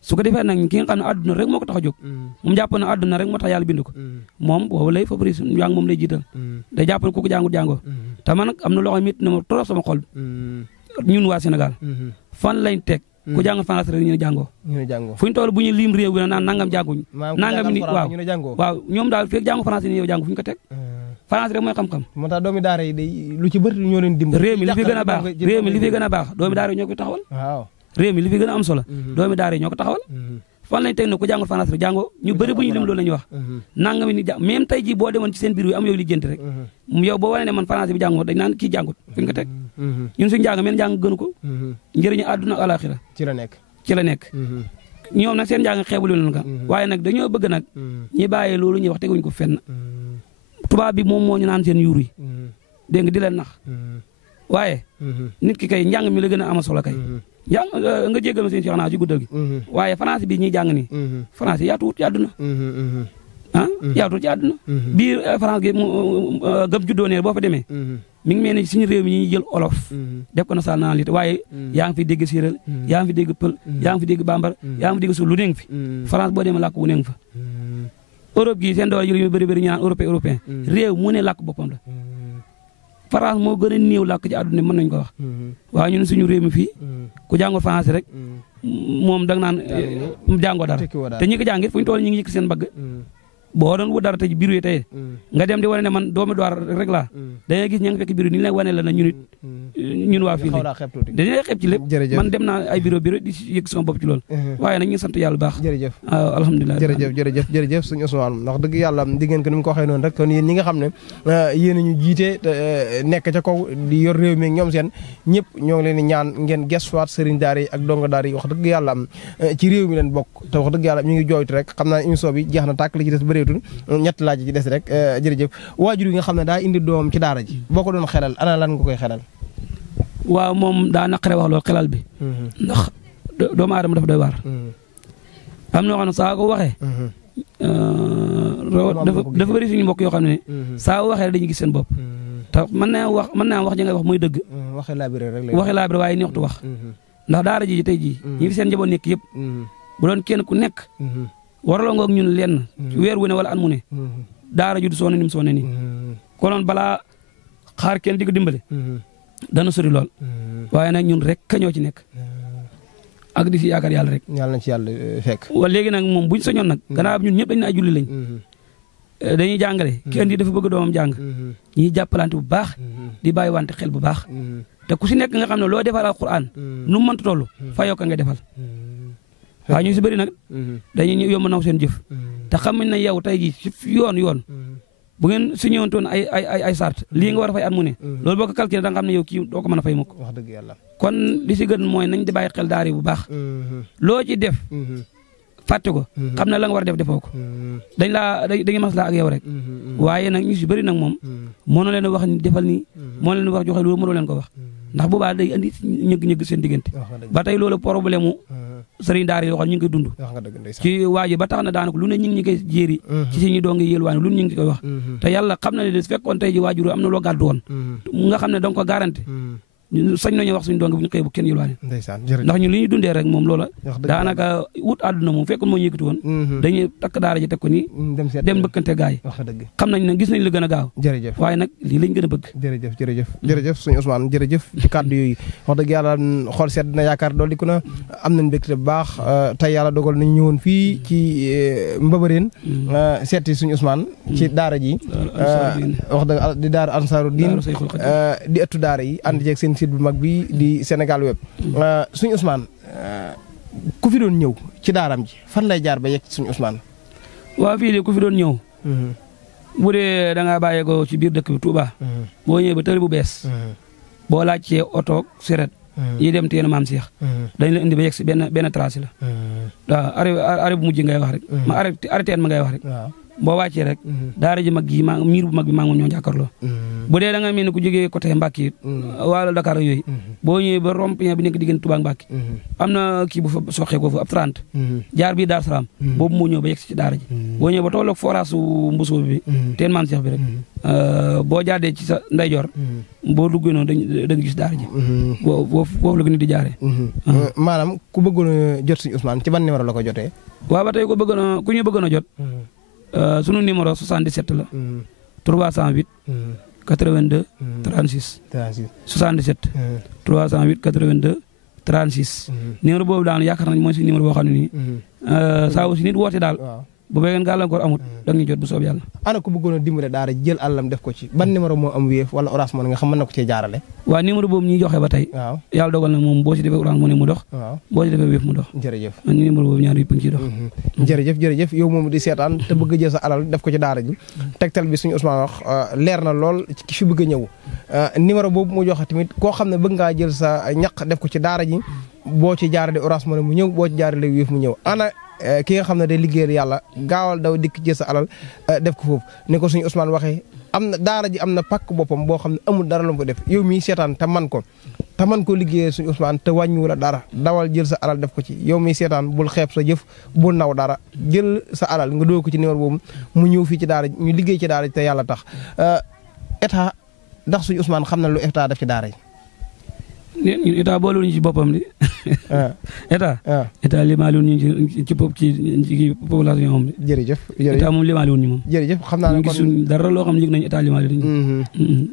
su ko defee nag ki nga xam ne àdduna rek moo ko tax a jóg moom jàpp na àdduna rek moo tax yàlla bind ko moom boobu lay favoriser njàng moom lay jiital day jàpp ne ku ko jàngut jàngoo te man nag am na loo xam ne na ma trop sama xol ñun waa Sénégal fan lañ teg ku jàng français rek ñu ne jàngoo fu ñu toll bu ñu lim réew bi naan nangam jànguñ nangam ni waaw ñoom daal fekk jàngu français ni yow jàngu fu ñu ko teg français rek mooy xam-xam moo tax doomi daara yi day lu ci bëri ñoo leen dimbali réew mi li fi gën a baax doomi daara yi ñoo ko taxawal réew mi li fi gën a am solo doomi daara yi ñoo ko taxawal fan lañ teg ne ku jàngul français rek jàngoo ñu bëri bu ñu lim loolu la ñuy wax nangam ni même tey jii boo demoon ci seen biir bi am yow lijjanti rek yow boo wane ne man français bi jàngoo dañ naan kii jàngut fu ñu ko teg ñun suñu jàng men jàng gënu ko njëriñu àdduna ak alaxira ci la nekk ñoom nag seen jàng xeebulu leen ka waaye nag dañoo bëgg nag ñi bàyyee loolu ñuy wax teguñ ko fenn tubaab bi moom moo ñu naan seen yuur yi dégg nga di leen nax waaye nit ki kay njàng mi la gën a ama solo kay jàng nga jéggal ma seen Cheikh naa ci guddal gi waaye français bi ñuy jàng nii français yaatuwut ci àdduna yaatuwut ci àdduna biir France gi gëm juddoo ne boo fa demee mi ngi mel ni suñu réew mi ñuy jël olof def ko nationalité waaye yaa ngi fi dégg séeréer yaa ngi fi dégg pël yaa ngi fi dégg bambara yaa ngi fi dégg su lu nekk fi France boo demee làkk wu nekk fa Europe gi seen doole yu bëri bëri ñu naan européen réew mu ne làkk boppam la France moo gën a néew làkk ci àdduna mën nañu ko wax waaye ñun suñu réew mi fii ku jàngul français rek moom da nga naan jàngoo dara te ñi ko jàngit fu ñu toll ñu ngi yëkk seen mbagg boo doon wut dara tey biir yi tey nga dem di wane ne man doomu Douar rek laa da ngay gis ña nga fekk biir ni lay wane la na ñun waa fii dañuy xeeb ci lépp man dem naa ay bureau di yëg sama bopp ci loolu waaye nag ñu sant yàlla baax jërëjëf alhamdulilah jërëjëf suñu Ousmane ndax dëgg yàlla di ngeen ko ni mu ko waxee noonu rek kon yéen ñi nga xam ne yéen ñu jiite nekk ca kaw di yor réew mi ñoom seen ñëpp ñoo ngi leen di ñaan ngeen gestuwaat sëriñ daara yi ak donga daara yi wax dëgg yàlla ci réew mi leen bokk te wax dëgg yàlla ñu ngi jooytu rek xam naa émission bi jeex na tàkk li ci des bëreetul ñett laaj ci des rek jërëjëf waajur yi nga xam ne daa indi doom ci daara ji boo ko doon xelal ana lan nga koy xelal waaw moom daa naqare wax loolu xelal bi ndax doomu aadama dafa doy waar am na xam ne saa ko waxee dafa bëri suñu mbokk yoo xam ne saa waxee dañuy gis seen bopp te mën naa wax ji nga wax mooy dëgg waxee laabire waaye neextu wax ndax daara ji tey jii ñi fi seen njaboot nekk yëpp bu doon kenn ku nekk waraloo ngoog ñun lenn weer wu ne wala an mu ne daara ju du soone ni mu soone nii konoon balaa xaar kenn di ko dimbale dana sori lool waaye nag ñun rek ka ñoo ci nekk ak di si yaakaar yàlla rek yàlla na ci yàlla fekk wa léegi nag moom buñ soñoon nag gannaaw ñun ñëpp dañ na ay julli lañ dañuy jàngale kenn di dafa bëgg doomam jàng ñuy jàppalante bu baax di bàyyi wante xel bu baax te ku si nekk nga xam ne loo defal alquran nu mu mënta toll fayoo ka nga defal waaye ñu si bëri nag dañuy yomb naw seen jëf te xam nañ ne yow tey jii ci yoon bu ngeen signé woon toon ay sart lii nga war a fay at mu ne loolu boo ko calculé da nga xam ne yow kii doo ko mën a fay mukk wax dëgg yàlla kon li si gën mooy nañ di bàyyi xel daara yi bu baax loo ci def fàtte ko xam ne la nga war a def defoo ko dañuy maslaa ak yow rek waaye nag ñu si bëri nag moom mënoo leen a wax ni defal nii moo leen wax joxe loolu mënoo leen ko wax ndax boobaa day andi ñëgg-ñëgg seen diggante ba tey loolu problème mu sëriñ daara yi yoo xam ñu ngi koy dund ci waa ji ba tax na daanaka lu ne ñu ngi koy jéeri ci si ñu doo ngi yëlwaane lu ñu ngi koy wax te yàlla xam na ne su fekkoon tey ji waajur am na loo gàddu woon mu nga xam ne da nga ko garanti sañ nañu wax suñu dong bu ñu xëy bu kenn yëlwaane ndax ñun li ñuy dundee rek moom loola daanaka wut àdduna moom fekkoon moo ñu yëkkati woon dañuy takk daara ji teg ko nii dem mbëkkante gaay xam nañ ne gis nañ la gën a gaaw waaye nag lii lañ gën a bëgg jërëjëf suñu Ousmane jërëjëf ci kàddu yooyu wax dëgg yàlla xool sedd na yaakaar dool di ko na am nañ mbégte bu baax tey yàlla dogal nañu ñëwoon fii ci Mbëbëreen seeti suñu Ousmane ci daara ji wax dëgg di daara Ansaaru Diin di ëttu daara yi ànd jeeg seen site bu mag bi di Sénégal Web suñu Ousmane ku fi doon ñëw ci daaram ji fan lay jaar ba yegg suñu Ousmane waaw fii de ku fi doon ñëw bu dee da ngaa bàyyee ko ci biir dëkk bi Touba boo ñëwee ba tëri bu bees boo laajtee oto seret yi dem teenu maam Cheikh dañ la indi ba yegg si benn tracé la waaw arrêt bu mujj ngay wax rek ma arrêté ma ngay wax rek boo wàccee rek daara ji mag gi miir bu mag bi maa ngi moom ñoo jàkkaarloo bu dee da nga mel ni ku jógee côté Mbacke wala Dakar yooyu boo ñëwee ba rond-point bi nekk diggante Touba ak Mbacke am na kii bu fa soxee ko fa ab 30 jaar bii Dar Salaam boobu moo ñëw ba yegg ci daara ji boo ñëwee ba tolloog forage su Mbusoo bi teen maam Cheikh bi rek boo jaadee ci sa ndeyjoor boo duggee noonu da nga gis daara ji foofu la ko nit di jaaree maanaam ku bëggoon a jot suñu Ousmane ci ban numéro la ko jotee waaw ba tey ku ñu bëggoon a jot sunu numéro 77 la 308 82 36 77 308 82 36 numéro boobu daal yaakaar nañ mooy si numéro boo xam ne nii saa aussi nit woote daal bu fekkee gàllankoor amut da nga ñu jot bu soob yàlla. ana ku bëggoon a dimbale daara jël àllam def ko ci ban numéro moo am Wave wala Orange Money nga xam mën na ko cee jaarale. waaw numéro boobu ñuy joxe ba tey. waaw yàlla dogal na moom boo si defee Orange Money mu dox. waaw boo si defee Wave mu dox. jërëjëf numéro boobu ñaar yëpp a ngi ciy dox. jërëjëf yow moom di seetaan te bëgg a jël sa alal def ko ci daara ji tegtal bi suñu Ousmane wax leer na lool ci ki fi bëgg a ñëw numéro boobu mu joxe tamit koo xam ne bëgg ngaa jël sa ñaq def ko ci daara ji boo ci jaarale Orange Money mu ñëw boo ci jaarale Wave mu ñëw ana ki nga xam ne day liggéeyal yàlla gaawal daw dikk jël sa alal def ko foofu ni ko suñu Ousmane waxee am na daara ji am na pàkk boppam boo xam ne amul dara lu mu ko def yow mii seetaan te man ko liggéeyal suñu Ousmane te wàññiwu la dara dawal jël sa alal def ko ci yow mii seetaan bul xeeb sa jëf bul naw dara jël sa alal nga doo ko ci numéro boobu mu ñëw fii ci daara ji ñu liggéey ci daara ji te yàlla tax état ndax suñu Ousmane xam na lu état def ci daara ji. ñun état boole ñu ci boppam di état limaale wuñ ñu ci population moom di jërëjëf état moom limaale wuñ ñu moom jërëjëf xam naa ne kon gisuñ dara loo xam ne yëg nañu état limaale wuñ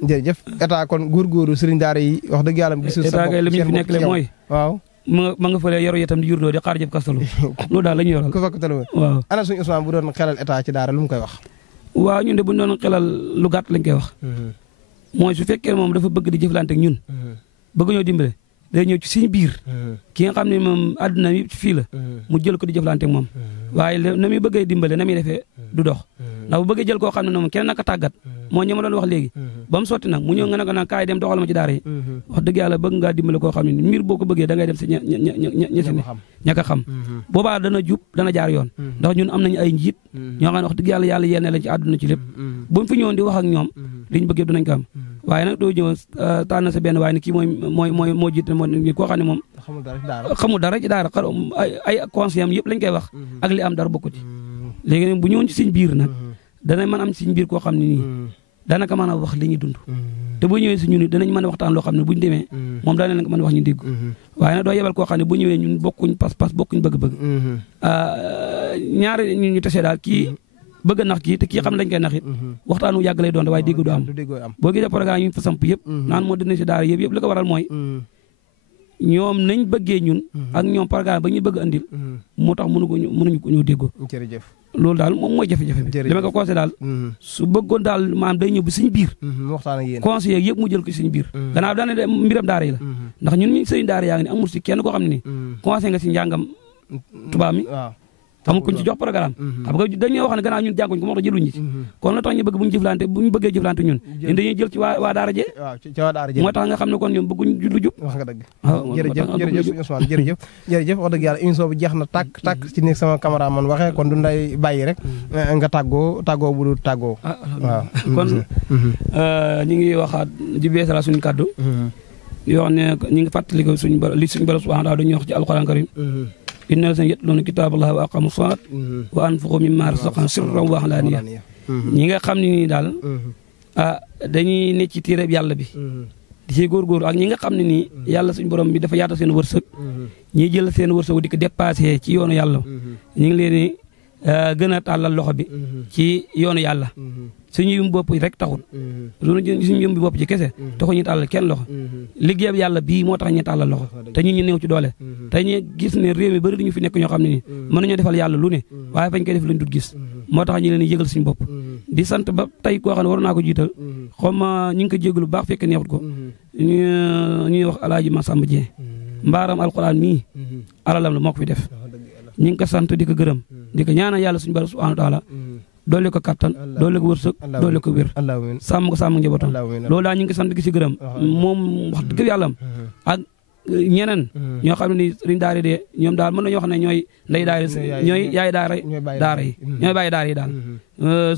jërëjëf état kon góorgóorlu sëriñ daara yi wax dëgg yàlla gisul sa bopp état kay li ñu fi nekk le mooy waaw ma nga fële yoru yetam di yurdoo di xaar jëf kastalu loolu daal la ñu yoral ku fakk talu waaw ana suñu Ousmane bu doon xelal état ci daara lu mu koy wax waaw ñun de bu ñu doon xelal lu gàtt lañ koy wax mooy su fekkee moom dafa bëgg di jëflante ak ñun bëgg ñoo dimbale day ñëw ci suñu biir ki nga xam ne moom àdduna mi fii la mu jël ko di jëflante ak moom waaye na muy bëggee dimbale na muy defee du dox ndax bu bëggee jël koo xam ne moom kenn naka tàggat moo ñi ma doon wax léegi ba mu sotti nag mu ñëw nga ne ko nag kaay dem doxal ma ci daara yi wax dëgg yàlla bëgg ngaa dimbale koo xam ne mbir boo ko bëggee da ngay dem si ña ko xam boobaa dana jub dana jaar yoon ndax ñun am nañu ay njiit ñoo xam ne wax dëgg yàlla yàlla yéene lañ ci àdduna ci lépp buñ fi ñëwoon di wax ak ñoom liñ bëgg yëpp dinañ ko am waaye nag doo ñëw tànn sa benn waaye ne kii moo jiite moo koo xam ne moom xamul dara ci daara ay conseil am yëpp lañ koy wax ak li am dara bokku ci léegi nag bu ñëwoon ci suñ biir nag danañ mën am ci suñ biir koo xam ne nii danaka mën a wax li ñuy dund te bu ñëwee si ñun danañ mën a waxtaan loo xam ne buñ demee moom daana leen ko mën a wax ñu dégg waaye nag doo yebal koo xam ne bu ñëwee ñun bokkuñ pas-pas bokkuñ bëgg-bëgg ñaari ñu tesee daal kii bëgg nax kii te kii xam ne dañ koy nax it waxtaan wu yàgg lay doon waaye dégg du am boo gisee programme ñu fa samp yëpp naan moo dina si daara yëpp li ko waral mooy ñoom nañ bëggee ñun ak ñoom programme ba ñu bëgg andil moo tax mënuñu ko ñëw déggoo jërëjëf loolu daal moom mooy jafe-jafe bi li ma ko conseillé daal su bëggoon daal maanaam day ñëw bi suñu biir waxtaan ak yéen conseiller yëpp mu jël ko suñu biir gannaaw daane de mbiram daara yi la ndax ñun mi sëriñ daara yaa ngi ne amul si kenn koo xam ne ni conseillé nga si njàngam tubaab mi amul kuñ ci jox programme xam nga dañuy wax ne gannaaw ñun jànguñ ko moo tax jëluñu ci kon la tax ñu bëgg bu ñu bëggee jëflante ñun dañuy jël ci waa daara jee moo tax nga xam ne kon ñoom bëgguñ lu jub wax nga dëgg jërëjëf suñu Ousmane jërëjëf wax dëgg yàlla émission bi jeex na tàkk ci ni sama cameraman waxee kon du nday bàyyi rek nga tàggoo bu dul tàggoo waaw kon ñu ngi waxaat di beesala suñu kàddu yoo xam ne ñu ngi fàttali ko suñu borom subhanahu wa taala dañuy wax ci alquran karim inna lazina yatluuna kitaaballahi wa aqaamu salaat wa anfaqu mimmaa razaqnahum sirran wa alaaniya ñi nga xam ne nii daal dañuy ne ci téereb yàlla bi di ci góorgóorlu ak ñi nga xam ne nii yàlla suñu borom bi dafa yaatal seen wërsëg ñi jël seen wërsëg di ko dépassé ci yoonu yàlla ñu ngi leen di gën a tàllal loxo bi ci yoonu yàlla suñu yum bopp rek taxul suñu yum bi bopp ci kese taxul ñu tàllal kenn loxo liggéeyam yàlla bii moo tax ñu tàllal loxo te ñun ñu néew ci doole te ñu gis ne réew mi bëri dañu fi nekk ñoo xam ne nii mën nañoo defal yàlla lu ne waaye fañ koy def lañ dut gis moo tax ñu leen yëgal suñu bopp di sant ba tey koo xam ne war naa ko jiital xaw ma ñu ngi ko jégalu baax fekk neexut ko ñuy wax alaaji Massamba Dieng mbaaram alquran mii alalam la moo ko fi def ñu ngi ko sant di ko gërëm di ko ñaanal yàlla suñu borom subhanahu wa taala doole ko kattan doole ko wërsëg doole ko wér sàmm ko sàmm njabootam loolu daal ñu ngi sant di si gërëm moom wax dëgg yàlla ak ñeneen ñoo xam ne ni sëriñ daara de ñoom daal mën nañoo wax ne ñooy ndey daara ñooy yaay daara yi ñooy bàyyi daara yi daal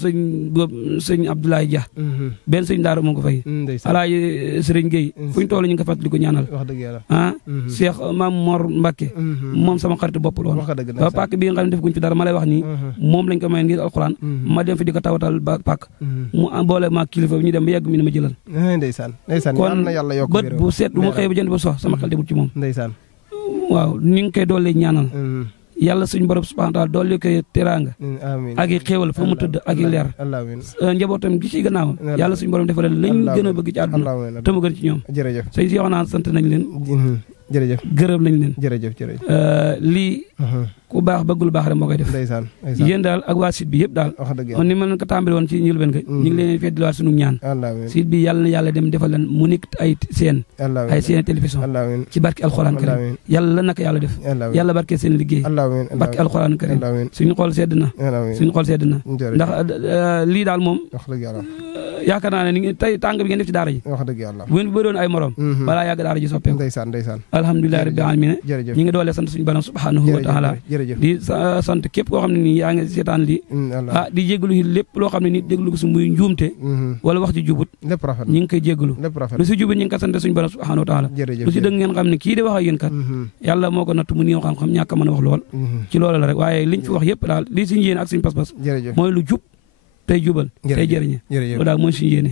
sëñ Abdoulaye Dia benn sëñ daara moo ko fay alaaji sëriñ Gueye fu ñu toll ñu ngi ko fàttali ko ñaanal Cheikh Mam Mor Mbacke moom sama xarit bopp lool ba pàkk bi nga xam ne def guñ fi dara ma lay wax nii moom lañ ko may ngir alxuraan ma dem fi di ko tawatal ba pàkk mu boole ma kilifa bi ñu dem ba yegg mi ne ma jëlal kon bët bu seet bu ma xëy ba jënd ba sox sama xel demul ci moom waaw ni nga koy doole ñaanal yàlla suñu borom subhanahu wa taala doole koy teraanga ak i xéewal fa mu tëdd ak i leer njabootam gi ci gannaaw yàlla suñu borom defal lañ gën a bëgg ci àdduna te mu gën ci ñoom sëñ si wax naa sant nañ leen jërëjëf gërëm nañ leen jërëjëf lii ku baax bëggul baax rek moo koy def yéen daal ak waa site bi yëpp daal on ni ma leen ko tàmbali woon ci njëlbeen ga ñu ngi leen feddliwaat suñu ñaan site bi yàlla na yàlla dem defal leen mu nekk ay seen télévision ci barke alxuraan karim yàlla naka yàlla def yàlla barke seen liggéey barke alxuraan karim suñu xool sedd na ndax lii daal moom yaakaar naa ne ni tey tàng bi ngeen def ci daara ji bu ngeen bëroon ay morom balaa yàgg daara ji soppeeku alhamdulilah rabbil alamin ñi ngi doole sant suñu borom subhanahu wa taala di sant képp koo xam ne nii yaa ngi seetaan lii di jégalu lépp loo xam ne nii déglu ko si muy njuumte wala wax ji jubut ñi ngi koy jégalu lu si jubut ñi ngi ko sant suñu borom subhanahu wa taala lu si dëgg ngeen xam ne kii di wax ak yéen kat yàlla moo ko natt mu néew xam-xam ñàkk a mën a wax lool ci loolu la rek waaye liñ fi wax yëpp daal lii suñu yéene ak suñu pas-pas mooy lu jub tey jubal tey jëriñe loolu daal mooy suñu yéene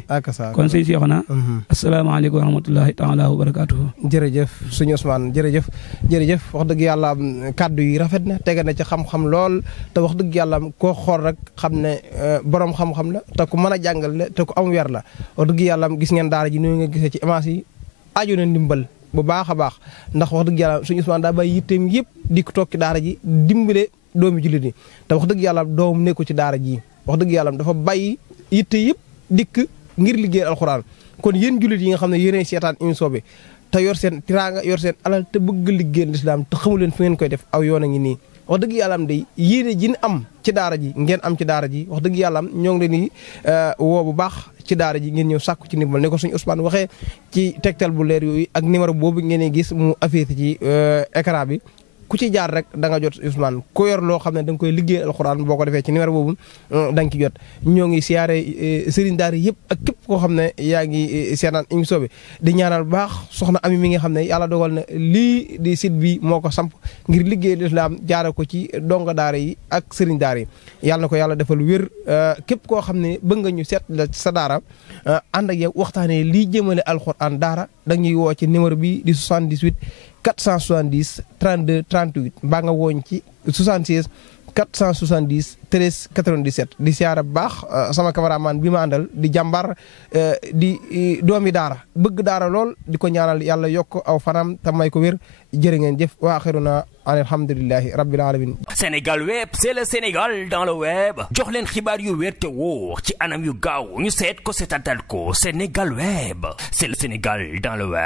kon sëñ Seexuna asalaamaaleykum wa rahmatullahi taala wa barakaatuhu jërëjëf suñu Ousmane jërëjëf wax dëgg yàlla kàddu yi rafet na tege na ci xam-xam lool te wax dëgg yàlla koo xool rek xam ne borom xam-xam la te ku mën a jàngal la te ku am weer la wax dëgg yàlla gis ngeen daara ji ni nga gisee ci image yi aju na ndimbal bu baax a baax ndax wax dëgg yàlla suñu Ousmane daa bàyyi yitteem yëpp di ko toog ci daara ji dimbale doomi jullit yi te wax dëgg yàlla doomam nekku ci daara ji wax dëgg yàlla dafa bàyyi yitte yëpp dikk ngir liggéey alxuraan kon yéen jullit yi nga xam ne yéenay seetaan émission bi te yor seen tiraanga yor seen alal te bëgg liggéey lislaam te xamu leen fu ngeen koy def aw yoon a ngi nii wax dëgg yàlla am day yéene ji am ci daara ji ngeen am ci daara ji wax dëgg yàlla am ñoo ngi leen di woo bu baax ci daara ji ngeen ñëw sàkku ci ndimbal ne ko suñu Ousmane waxee ci tegtal bu leer yooyu ak numéro boobu ngeen gis mu affiché ci écran bi ku ci jaar rek da nga jot Ousmane ku yor loo xam ne da nga koy liggéey alxuraan boo ko defee ci numéro boobu da nga ci jot ñoo ngi siyaare sëriñ daara yëpp ak képp koo xam ne yaa ngi seetaan émission bi di ñaanal bu baax soxna Ami mi nga xam ne yàlla dogal na lii di site bi moo ko samp ngir liggéey lislaam jaare ko ci donga daara yi ak sëriñ daara yi yàlla na ko yàlla defal wér képp koo xam ne bëgg nga ñu seet la sa daara ànd ak yow waxtaanee lii jëmale alxuraan daara da ñuy woo ci numéro bi di 78 470 32 38 mbaa nga wooñ ci 76 470 13 97 di siyaara bu baax sama cameraman bi ma àndal di jàmbar di doomi daara bëgg daara lool di ko ñaanal yàlla yokk aw fanam te may ko wér jërë ngeen jëf wa axiruna alhamdulillahi rabbil alamin. Sénégal web c'est le Sénégal dans le web jox leen xibaar yu wér te wóor ci anam yu gaaw ñu seet ko seetatal ko Sénégal web c'est le Sénégal dans le web.